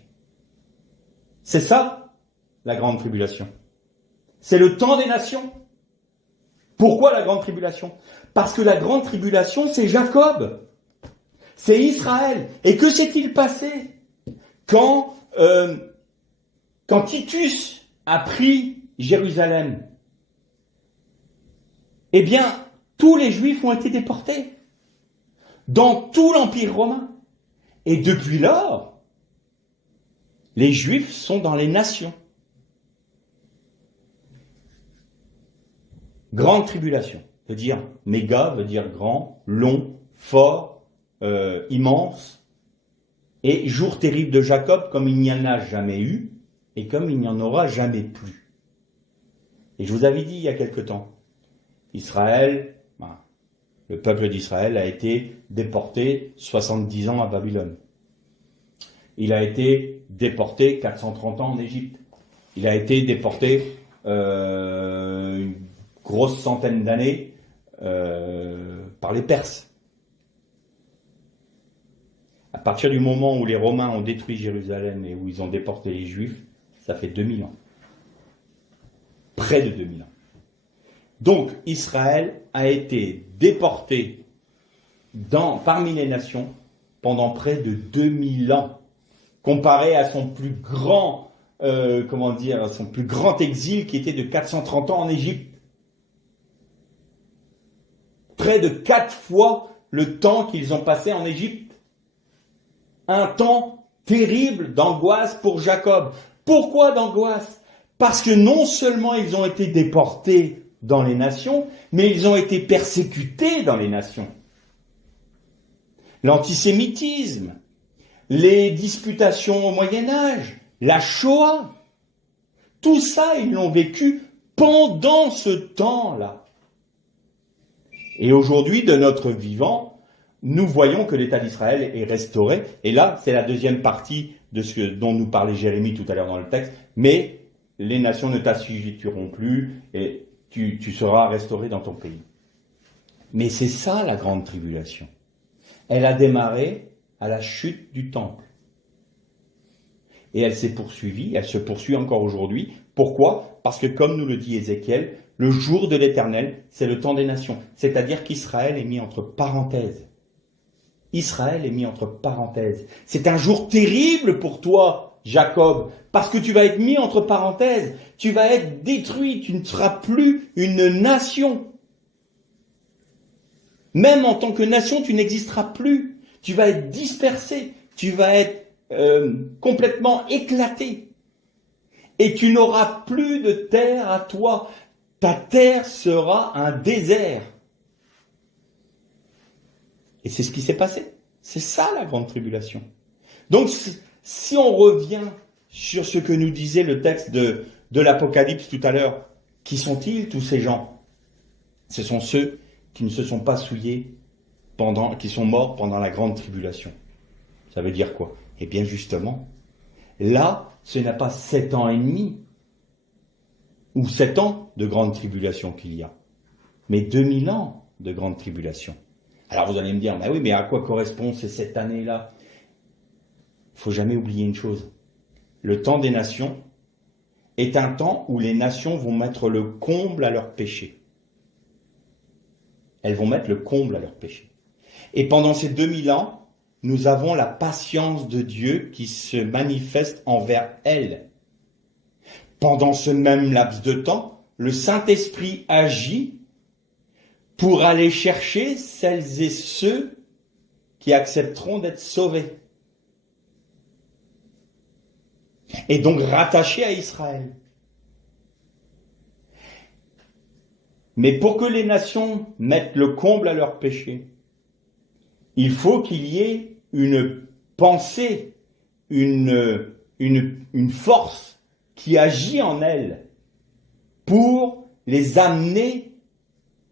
C'est ça, la grande tribulation. C'est le temps des nations. Pourquoi la grande tribulation? Parce que la grande tribulation, c'est Jacob. C'est Israël. Et que s'est-il passé quand Titus a pris Jérusalem? Eh bien, tous les Juifs ont été déportés dans tout l'Empire romain. Et depuis lors, les Juifs sont dans les nations. Grande tribulation veut dire méga, veut dire grand, long, fort, immense. Et jour terrible de Jacob, comme il n'y en a jamais eu, et comme il n'y en aura jamais plus. Et je vous avais dit il y a quelque temps, Israël, le peuple d'Israël a été déporté 70 ans à Babylone. Il a été déporté 430 ans en Égypte. Il a été déporté une grosse centaine d'années par les Perses. À partir du moment où les Romains ont détruit Jérusalem et où ils ont déporté les Juifs, ça fait 2000 ans. Près de 2000 ans. Donc, Israël a été déporté parmi les nations pendant près de 2000 ans, comparé à son plus grand, son plus grand exil qui était de 430 ans en Égypte. Près de 4 fois le temps qu'ils ont passé en Égypte. Un temps terrible d'angoisse pour Jacob. Pourquoi d'angoisse? Parce que non seulement ils ont été déportés dans les nations, mais ils ont été persécutés dans les nations. L'antisémitisme, les disputations au Moyen-Âge, la Shoah, tout ça, ils l'ont vécu pendant ce temps-là. Et aujourd'hui, de notre vivant, nous voyons que l'État d'Israël est restauré. Et là, c'est la deuxième partie de ce dont nous parlait Jérémie tout à l'heure dans le texte. Mais les nations ne t'assujettiront plus et tu seras restauré dans ton pays. Mais c'est ça la grande tribulation. Elle a démarré à la chute du temple. Et elle s'est poursuivie, elle se poursuit encore aujourd'hui. Pourquoi? Parce que comme nous le dit Ézéchiel, le jour de l'Éternel, c'est le temps des nations. C'est-à-dire qu'Israël est mis entre parenthèses. Israël est mis entre parenthèses. C'est un jour terrible pour toi, Jacob, parce que tu vas être mis entre parenthèses. Tu vas être détruit, tu ne seras plus une nation. Même en tant que nation, tu n'existeras plus. Tu vas être dispersé, tu vas être complètement éclaté. Et tu n'auras plus de terre à toi. Ta terre sera un désert. Et c'est ce qui s'est passé. C'est ça la grande tribulation. Donc, si on revient sur ce que nous disait le texte de l'Apocalypse tout à l'heure, qui sont-ils tous ces gens? Ce sont ceux qui ne se sont pas souillés qui sont morts pendant la grande tribulation. Ça veut dire quoi? Eh bien justement, là, ce n'est pas 7 ans et demi ou 7 ans de grande tribulation qu'il y a, mais 2000 ans de grande tribulation. Alors vous allez me dire, oui, mais à quoi correspondent ces 7 années-là? Il ne faut jamais oublier une chose. Le temps des nations est un temps où les nations vont mettre le comble à leur péché. Elles vont mettre le comble à leur péché. Et pendant ces 2000 ans, nous avons la patience de Dieu qui se manifeste envers elles. Pendant ce même laps de temps, le Saint-Esprit agit pour aller chercher celles et ceux qui accepteront d'être sauvés. Et donc rattachés à Israël. Mais pour que les nations mettent le comble à leur péché, il faut qu'il y ait une pensée, une force qui agit en elles pour les amener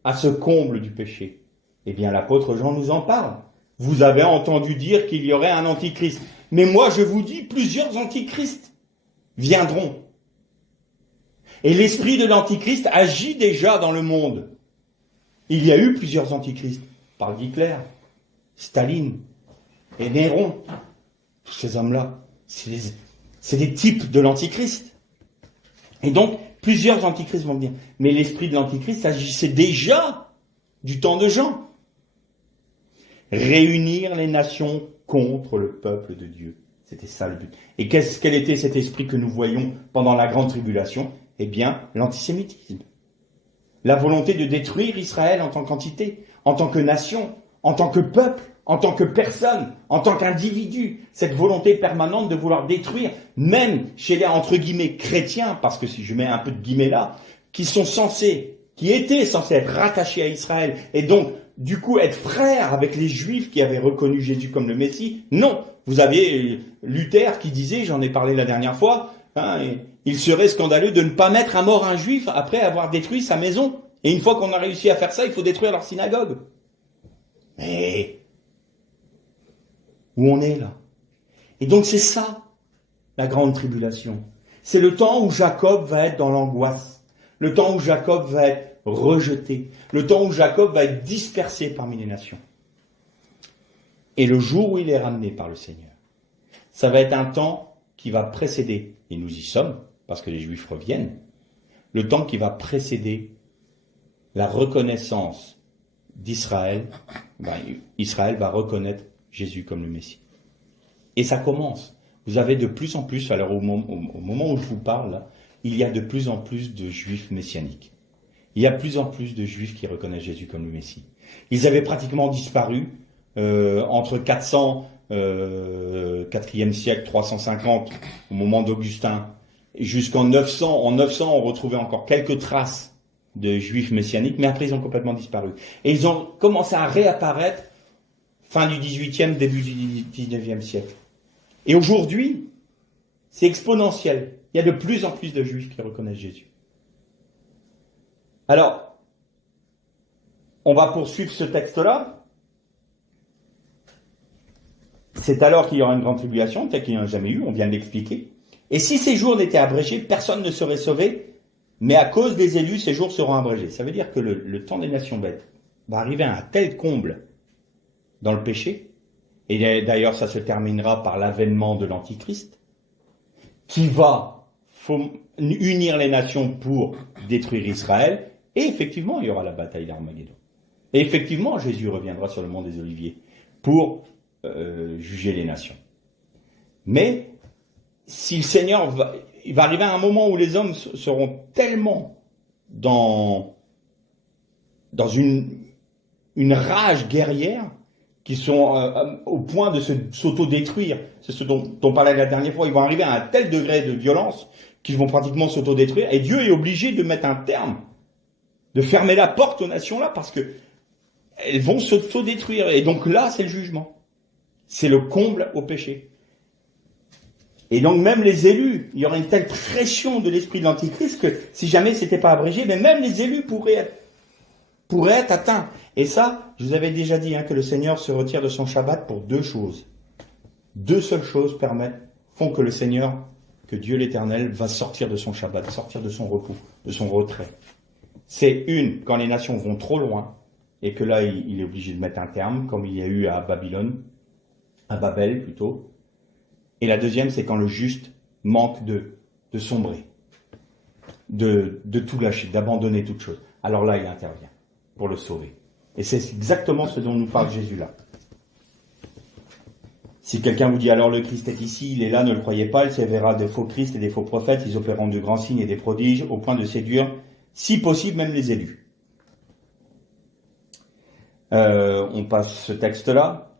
à ce comble du péché. Eh bien, l'apôtre Jean nous en parle. Vous avez entendu dire qu'il y aurait un antichrist. Mais moi, je vous dis, plusieurs antichrists viendront. Et l'esprit de l'antichrist agit déjà dans le monde. Il y a eu plusieurs antichrists. Par Hitler, Staline et Néron. Tous ces hommes-là, c'est des types de l'antichrist. Et donc, Plusieurs antichrists vont venir. Mais l'esprit de l'antichrist agissait déjà du temps de Jean. Réunir les nations contre le peuple de Dieu. C'était ça le but. Et quel était cet esprit que nous voyons pendant la grande tribulation? Eh bien, l'antisémitisme. La volonté de détruire Israël en tant qu'entité, en tant que nation, en tant que peuple, en tant que personne, en tant qu'individu. Cette volonté permanente de vouloir détruire, même chez les, entre guillemets, chrétiens, parce que si je mets un peu de guillemets là, qui étaient censés être rattachés à Israël, et donc, du coup, être frères avec les Juifs qui avaient reconnu Jésus comme le Messie. Non, vous aviez Luther qui disait, j'en ai parlé la dernière fois, il serait scandaleux de ne pas mettre à mort un Juif après avoir détruit sa maison. Et une fois qu'on a réussi à faire ça, il faut détruire leur synagogue. Mais où on est là? Et donc c'est ça, la grande tribulation. C'est le temps où Jacob va être dans l'angoisse. Le temps où Jacob va être rejeté. Le temps où Jacob va être dispersé parmi les nations. Et le jour où il est ramené par le Seigneur, ça va être un temps qui va précéder, et nous y sommes, parce que les Juifs reviennent, le temps qui va précéder la reconnaissance d'Israël. Israël va reconnaître Jésus comme le Messie. Et ça commence. Vous avez de plus en plus, alors au moment où je vous parle, là, il y a de plus en plus de Juifs messianiques. Il y a de plus en plus de Juifs qui reconnaissent Jésus comme le Messie. Ils avaient pratiquement disparu entre 400, 4e siècle, 350, au moment d'Augustin, jusqu'en 900. En 900, on retrouvait encore quelques traces de Juifs messianiques, mais après ils ont complètement disparu. Et ils ont commencé à réapparaître fin du 18e, début du 19e siècle. Et aujourd'hui, c'est exponentiel. Il y a de plus en plus de Juifs qui reconnaissent Jésus. Alors, on va poursuivre ce texte-là. C'est alors qu'il y aura une grande tribulation, telle qu'il n'y en a jamais eu, on vient de l'expliquer. Et si ces jours n'étaient abrégés, personne ne serait sauvé, mais à cause des élus, ces jours seront abrégés. Ça veut dire que le temps des nations bêtes va arriver à un tel comble dans le péché, et d'ailleurs ça se terminera par l'avènement de l'Antichrist, qui va unir les nations pour détruire Israël, et effectivement il y aura la bataille d'Armageddon. Et effectivement Jésus reviendra sur le mont des Oliviers pour juger les nations. Mais si le Seigneur il va arriver à un moment où les hommes seront tellement dans une rage guerrière qui sont au point de s'auto-détruire. C'est ce dont on parlait la dernière fois. Ils vont arriver à un tel degré de violence qu'ils vont pratiquement s'auto-détruire. Et Dieu est obligé de mettre un terme, de fermer la porte aux nations-là, parce que elles vont s'auto-détruire. Et donc là, c'est le jugement. C'est le comble au péché. Et donc même les élus, il y aura une telle pression de l'esprit de l'Antichrist que si jamais c'était pas abrégé, mais même les élus pourraient être atteints. Et ça, je vous avais déjà dit que le Seigneur se retire de son Shabbat pour deux choses. Deux seules choses font que le Seigneur, que Dieu l'Éternel, va sortir de son Shabbat, sortir de son repos, de son retrait. C'est une, quand les nations vont trop loin, et que là, il est obligé de mettre un terme, comme il y a eu à Babylone, à Babel plutôt. Et la deuxième, c'est quand le juste manque de sombrer, de tout lâcher, d'abandonner toute chose. Alors là, il intervient pour le sauver. Et c'est exactement ce dont nous parle Jésus là. Si quelqu'un vous dit alors le Christ est ici, il est là, ne le croyez pas, il s'avérera des faux Christ et des faux prophètes, ils opéreront de grands signes et des prodiges au point de séduire, si possible, même les élus. On passe ce texte-là.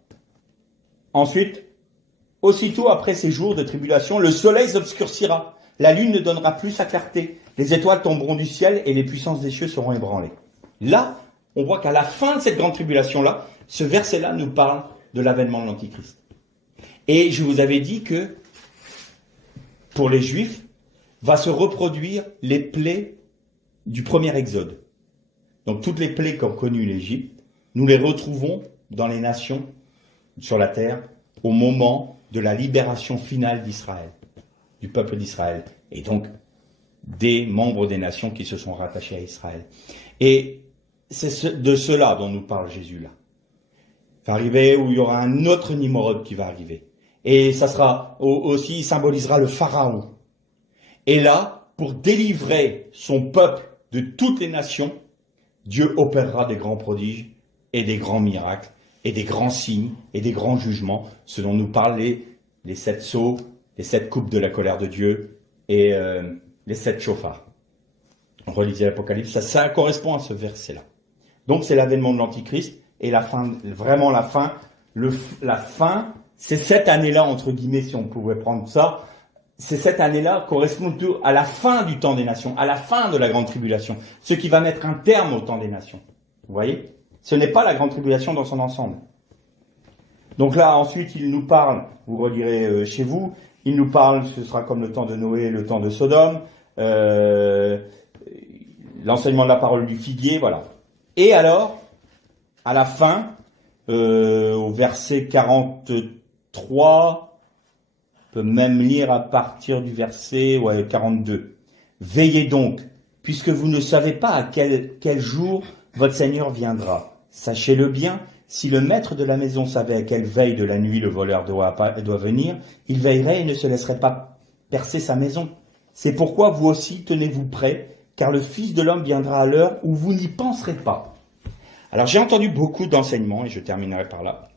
Ensuite, aussitôt après ces jours de tribulation, le soleil s'obscurcira, la lune ne donnera plus sa clarté, les étoiles tomberont du ciel et les puissances des cieux seront ébranlées. Là, on voit qu'à la fin de cette grande tribulation-là, ce verset-là nous parle de l'avènement de l'Antichrist. Et je vous avais dit que, pour les Juifs, va se reproduire les plaies du premier Exode. Donc toutes les plaies qu'ont connues l'Égypte, nous les retrouvons dans les nations, sur la terre, au moment de la libération finale d'Israël, du peuple d'Israël, et donc des membres des nations qui se sont rattachés à Israël. Et c'est de cela dont nous parle Jésus là. Il va arriver où il y aura un autre Nimrod qui va arriver. Et ça sera aussi, il symbolisera le Pharaon. Et là, pour délivrer son peuple de toutes les nations, Dieu opérera des grands prodiges et des grands miracles et des grands signes et des grands jugements, ce dont nous parlent les 7 sceaux, les 7 coupes de la colère de Dieu et les 7 chauffards. Relisez l'Apocalypse, ça correspond à ce verset-là. Donc c'est l'avènement de l'Antichrist et la fin, vraiment la fin, c'est cette année-là, entre guillemets, si on pouvait prendre ça, c'est cette année-là correspond à la fin du temps des nations, à la fin de la grande tribulation, ce qui va mettre un terme au temps des nations. Vous voyez ? Ce n'est pas la grande tribulation dans son ensemble. Donc là, ensuite, il nous parle, vous relirez chez vous, il nous parle, ce sera comme le temps de Noé, le temps de Sodome, l'enseignement de la parole du figuier, voilà. Et alors, à la fin, au verset 43, on peut même lire à partir du verset 42. Veillez donc, puisque vous ne savez pas à quel jour votre Seigneur viendra. Sachez-le bien, si le maître de la maison savait à quelle veille de la nuit le voleur doit venir, il veillerait et ne se laisserait pas percer sa maison. C'est pourquoi vous aussi tenez-vous prêts, car le Fils de l'homme viendra à l'heure où vous n'y penserez pas. Alors j'ai entendu beaucoup d'enseignements, et je terminerai par là,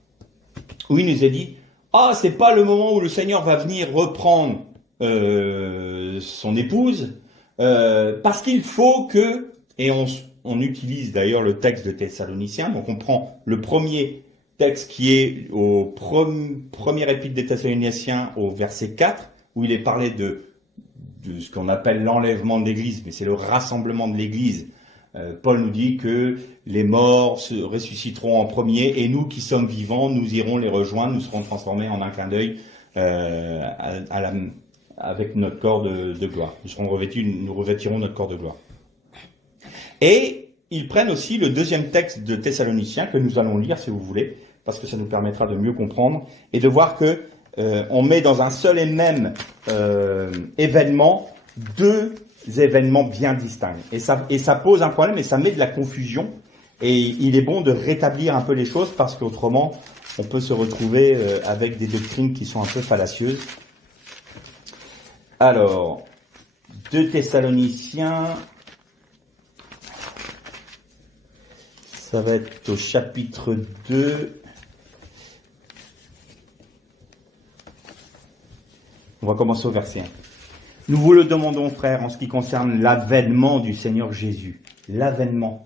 où il nous est dit, c'est pas le moment où le Seigneur va venir reprendre son épouse, parce qu'il faut que, et on utilise d'ailleurs le texte de Thessaloniciens, donc on prend le premier texte qui est au premier épître des Thessaloniciens au verset 4, où il est parlé de ce qu'on appelle l'enlèvement de l'Église, mais c'est le rassemblement de l'Église. Paul nous dit que les morts se ressusciteront en premier, et nous qui sommes vivants, nous irons les rejoindre, nous serons transformés en un clin d'œil avec notre corps de gloire. Nous revêtirons notre corps de gloire. Et ils prennent aussi le deuxième texte de Thessaloniciens que nous allons lire si vous voulez, parce que ça nous permettra de mieux comprendre et de voir que on met dans un seul et même événement 2 événements bien distincts. Et ça pose un problème et ça met de la confusion. Et il est bon de rétablir un peu les choses parce qu'autrement, on peut se retrouver avec des doctrines qui sont un peu fallacieuses. Alors, 2 Thessaloniciens, ça va être au chapitre 2. On va commencer au verset 1. Nous vous le demandons, frères, en ce qui concerne l'avènement du Seigneur Jésus. L'avènement.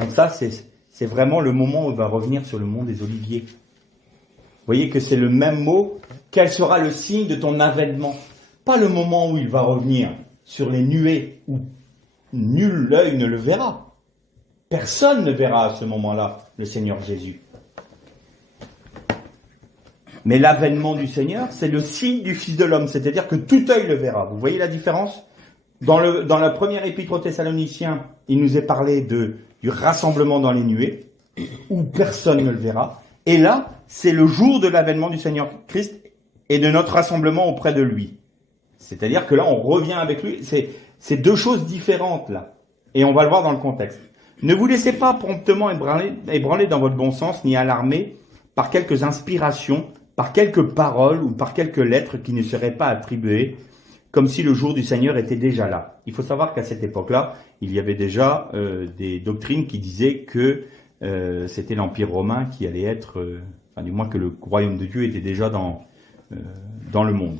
Donc ça, c'est vraiment le moment où il va revenir sur le mont des Oliviers. Vous voyez que c'est le même mot. Quel sera le signe de ton avènement? Pas le moment où il va revenir sur les nuées, où nul œil ne le verra. Personne ne verra à ce moment-là le Seigneur Jésus. Mais l'avènement du Seigneur, c'est le signe du Fils de l'homme, c'est-à-dire que tout œil le verra. Vous voyez la différence? Dans la première épître aux Thessaloniciens, il nous est parlé du rassemblement dans les nuées, où personne ne le verra. Et là, c'est le jour de l'avènement du Seigneur Christ et de notre rassemblement auprès de lui. C'est-à-dire que là, on revient avec lui. C'est 2 choses différentes, là. Et on va le voir dans le contexte. Ne vous laissez pas promptement ébranler dans votre bon sens, ni alarmer par quelques inspirations, par quelques paroles ou par quelques lettres qui ne seraient pas attribuées, comme si le jour du Seigneur était déjà là. Il faut savoir qu'à cette époque-là, il y avait déjà des doctrines qui disaient que c'était l'Empire romain qui allait être, du moins que le royaume de Dieu était déjà dans le monde.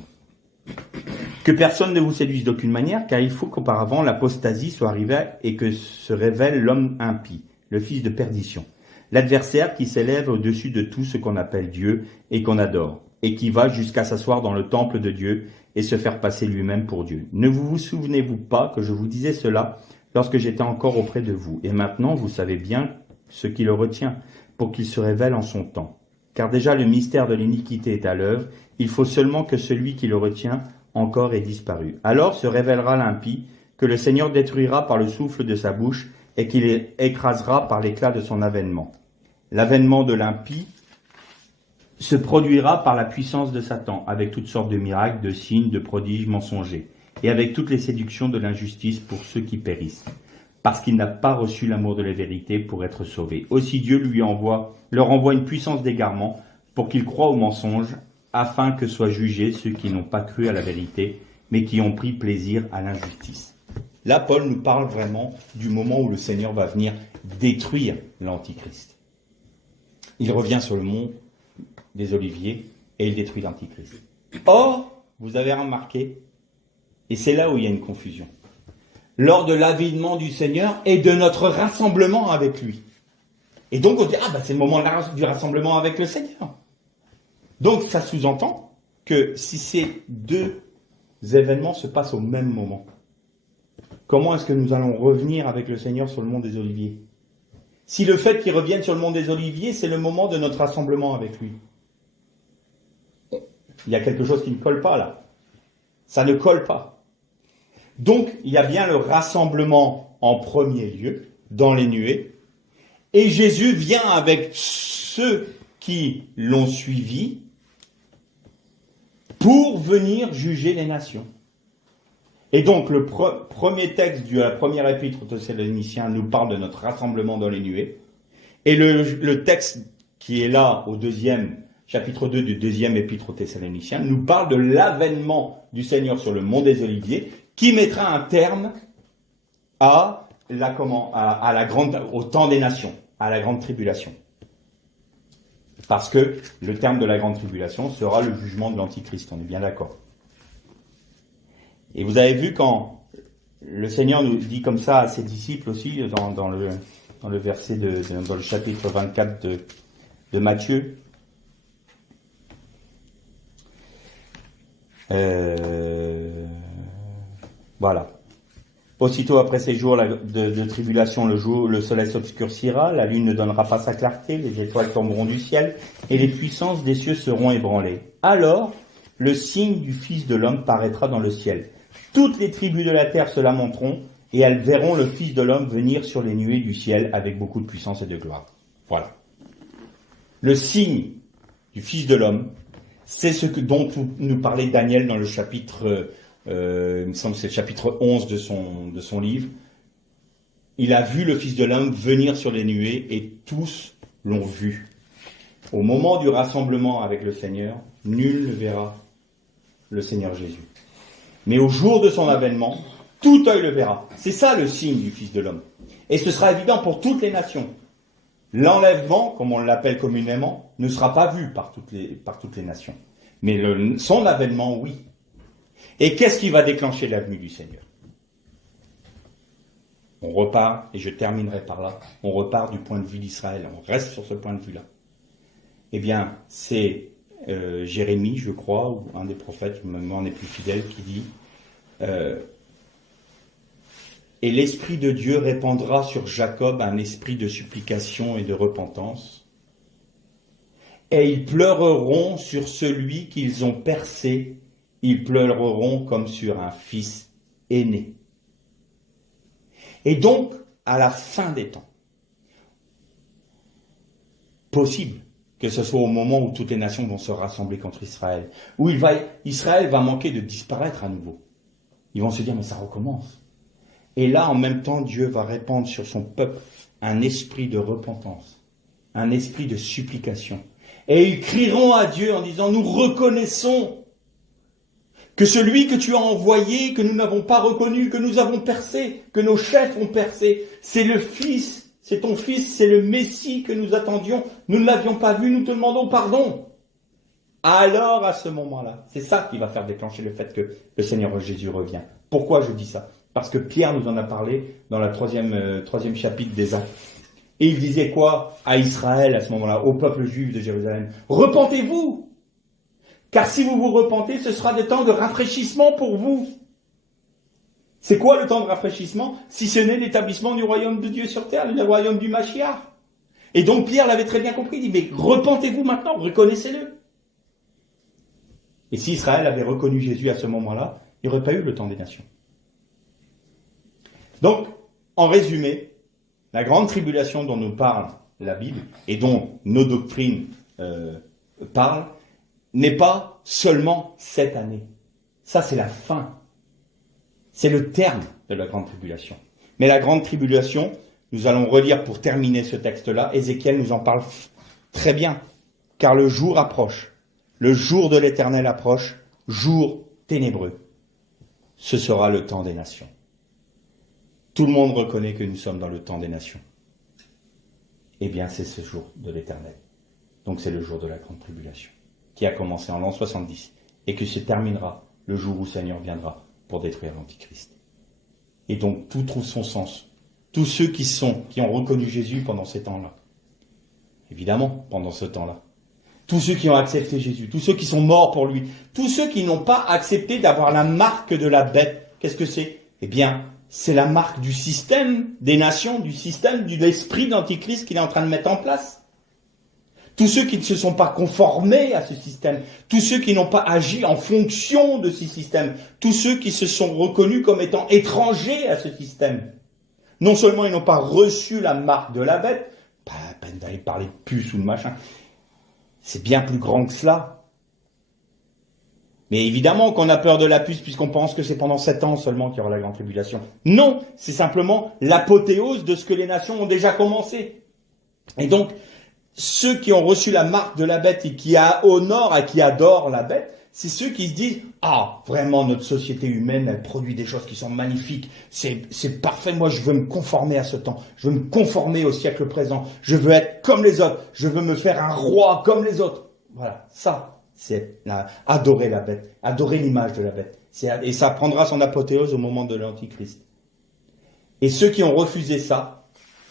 Que personne ne vous séduise d'aucune manière, car il faut qu'auparavant l'apostasie soit arrivée et que se révèle l'homme impie, le fils de perdition. L'adversaire qui s'élève au-dessus de tout ce qu'on appelle Dieu et qu'on adore, et qui va jusqu'à s'asseoir dans le temple de Dieu et se faire passer lui-même pour Dieu. Ne vous souvenez-vous pas que je vous disais cela lorsque j'étais encore auprès de vous? Et maintenant, vous savez bien ce qui le retient, pour qu'il se révèle en son temps. Car déjà le mystère de l'iniquité est à l'œuvre, il faut seulement que celui qui le retient encore ait disparu. Alors se révélera l'impie, que le Seigneur détruira par le souffle de sa bouche, et qu'il écrasera par l'éclat de son avènement. L'avènement de l'impie se produira par la puissance de Satan, avec toutes sortes de miracles, de signes, de prodiges mensongers, et avec toutes les séductions de l'injustice pour ceux qui périssent, parce qu'il n'a pas reçu l'amour de la vérité pour être sauvé. Aussi Dieu leur envoie une puissance d'égarement, pour qu'ils croient aux mensonges, afin que soient jugés ceux qui n'ont pas cru à la vérité, mais qui ont pris plaisir à l'injustice. Là, Paul nous parle vraiment du moment où le Seigneur va venir détruire l'Antichrist. Il revient sur le mont des Oliviers et il détruit l'Antichrist. Or, vous avez remarqué, et c'est là où il y a une confusion, lors de l'avènement du Seigneur et de notre rassemblement avec lui. Et donc on dit, c'est le moment du rassemblement avec le Seigneur. Donc ça sous-entend que si ces deux événements se passent au même moment, comment est-ce que nous allons revenir avec le Seigneur sur le mont des Oliviers? Si le fait qu'il revienne sur le mont des Oliviers, c'est le moment de notre rassemblement avec lui. Il y a quelque chose qui ne colle pas là. Ça ne colle pas. Donc, il y a bien le rassemblement en premier lieu, dans les nuées, et Jésus vient avec ceux qui l'ont suivi pour venir juger les nations. Et donc, le premier texte de la première épître aux Thessaloniciens nous parle de notre rassemblement dans les nuées, et le texte qui est là au chapitre 2 du deuxième épître aux Thessaloniciens nous parle de l'avènement du Seigneur sur le mont des Oliviers, qui mettra un terme au temps des nations, à la grande tribulation. Parce que le terme de la grande tribulation sera le jugement de l'Antichrist, on est bien d'accord. Et vous avez vu quand le Seigneur nous dit comme ça à ses disciples aussi, dans le verset dans le chapitre 24 de Matthieu, voilà. Aussitôt après ces jours de tribulation, le soleil s'obscurcira, la lune ne donnera pas sa clarté, les étoiles tomberont du ciel, et les puissances des cieux seront ébranlées. Alors, le signe du Fils de l'homme paraîtra dans le ciel. Toutes les tribus de la terre se lamenteront, et elles verront le Fils de l'homme venir sur les nuées du ciel avec beaucoup de puissance et de gloire. Voilà. Le signe du Fils de l'homme, c'est dont nous parlait Daniel dans le chapitre, il me semble que c'est le chapitre 11 de son livre. Il a vu le Fils de l'homme venir sur les nuées et tous l'ont vu. Au moment du rassemblement avec le Seigneur, nul ne verra le Seigneur Jésus. Mais au jour de son avènement, tout œil le verra. C'est ça le signe du Fils de l'homme. Et ce sera évident pour toutes les nations. L'enlèvement, comme on l'appelle communément, ne sera pas vu par toutes les nations. Mais son avènement, oui. Et qu'est-ce qui va déclencher la venue du Seigneur? On repart, et je terminerai par là, on repart du point de vue d'Israël, on reste sur ce point de vue-là. Eh bien, c'est Jérémie, je crois, ou un des prophètes, moi on est plus fidèle, qui dit et l'Esprit de Dieu répandra sur Jacob un esprit de supplication et de repentance, et ils pleureront sur celui qu'ils ont percé, ils pleureront comme sur un fils aîné. Et donc, à la fin des temps, possible que ce soit au moment où toutes les nations vont se rassembler contre Israël, où Israël va manquer de disparaître à nouveau. Ils vont se dire, mais ça recommence. Et là, en même temps, Dieu va répandre sur son peuple un esprit de repentance, un esprit de supplication. Et ils crieront à Dieu en disant, nous reconnaissons que celui que tu as envoyé, que nous n'avons pas reconnu, que nous avons percé, que nos chefs ont percé, c'est le Fils, c'est ton Fils, c'est le Messie que nous attendions, nous ne l'avions pas vu, nous te demandons pardon. Alors, à ce moment-là, c'est ça qui va faire déclencher le fait que le Seigneur Jésus revient. Pourquoi je dis ça? Parce que Pierre nous en a parlé dans la troisième chapitre des Actes. Et il disait quoi à Israël à ce moment-là, au peuple juif de Jérusalem? Repentez-vous! Car si vous vous repentez, ce sera des temps de rafraîchissement pour vous. C'est quoi le temps de rafraîchissement? Si ce n'est l'établissement du royaume de Dieu sur terre, le royaume du Mashiach. Et donc Pierre l'avait très bien compris, il dit, mais repentez-vous maintenant, reconnaissez-le. Et si Israël avait reconnu Jésus à ce moment-là, il n'y aurait pas eu le temps des nations. Donc, en résumé, la grande tribulation dont nous parle la Bible, et dont nos doctrines parlent, n'est pas seulement cette année. Ça, c'est la fin. C'est le terme de la grande tribulation. Mais la grande tribulation, nous allons relire pour terminer ce texte-là, Ézéchiel nous en parle très bien, car le jour approche. Le jour de l'Éternel approche, jour ténébreux. ce sera le temps des nations. Tout le monde reconnaît que nous sommes dans le temps des nations. Eh bien, c'est ce jour de l'Éternel. Donc c'est le jour de la grande tribulation, qui a commencé en l'an 70, et qui se terminera le jour où le Seigneur viendra pour détruire l'Antichrist. Et donc tout trouve son sens. Tous ceux qui ont reconnu Jésus pendant ces temps-là, évidemment, pendant ce temps-là, tous ceux qui ont accepté Jésus, tous ceux qui sont morts pour lui, tous ceux qui n'ont pas accepté d'avoir la marque de la bête, qu'est-ce que c'est? Eh bien, c'est la marque du système des nations, du système de l'esprit d'Antichrist qu'il est en train de mettre en place. Tous ceux qui ne se sont pas conformés à ce système, tous ceux qui n'ont pas agi en fonction de ce système, tous ceux qui se sont reconnus comme étant étrangers à ce système. Non seulement ils n'ont pas reçu la marque de la bête, pas la peine d'aller parler de puce ou de machin, c'est bien plus grand que cela. Mais évidemment qu'on a peur de la puce puisqu'on pense que c'est pendant 7 ans seulement qu'il y aura la grande tribulation. Non, c'est simplement l'apothéose de ce que les nations ont déjà commencé. Et donc, ceux qui ont reçu la marque de la bête et qui honorent et qui adorent la bête, c'est ceux qui se disent « Ah, vraiment, notre société humaine, elle produit des choses qui sont magnifiques. C'est parfait, moi je veux me conformer à ce temps. Je veux me conformer au siècle présent. Je veux être comme les autres. Je veux me faire un roi comme les autres. » Voilà, ça, c'est adorer la bête, adorer l'image de la bête. Et ça prendra son apothéose au moment de l'Antichrist. Et ceux qui ont refusé ça,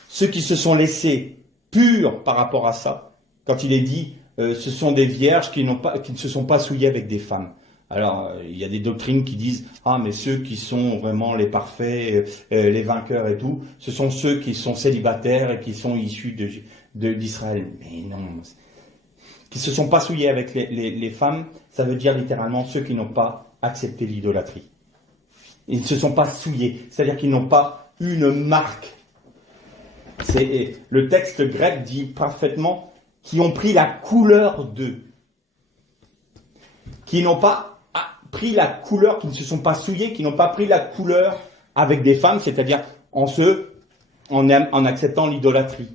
ceux qui se sont laissés purs par rapport à ça, quand il est dit ce sont des vierges qui ne se sont pas souillées avec des femmes. Alors, il y a des doctrines qui disent « Ah, mais ceux qui sont vraiment les parfaits, les vainqueurs et tout, ce sont ceux qui sont célibataires et qui sont issus d'Israël. » Mais non, qui ne se sont pas souillés avec les femmes, ça veut dire littéralement ceux qui n'ont pas accepté l'idolâtrie. Ils ne se sont pas souillés, c'est-à-dire qu'ils n'ont pas une marque. Le texte grec dit parfaitement qui ont pris la couleur d'eux, qui n'ont pas pris la couleur, qui ne se sont pas souillés, qui n'ont pas pris la couleur avec des femmes, c'est-à-dire en acceptant l'idolâtrie,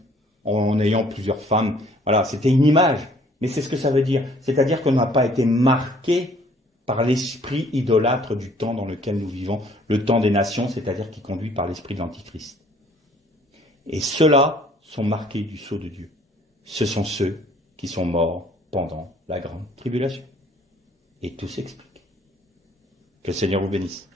en ayant plusieurs femmes. Voilà, c'était une image, mais c'est ce que ça veut dire. C'est-à-dire qu'on n'a pas été marqué par l'esprit idolâtre du temps dans lequel nous vivons, le temps des nations, c'est-à-dire qui conduit par l'esprit de l'Antichrist. Et ceux-là sont marqués du sceau de Dieu. Ce sont ceux qui sont morts pendant la grande tribulation. Et tout s'explique. Que le Seigneur vous bénisse.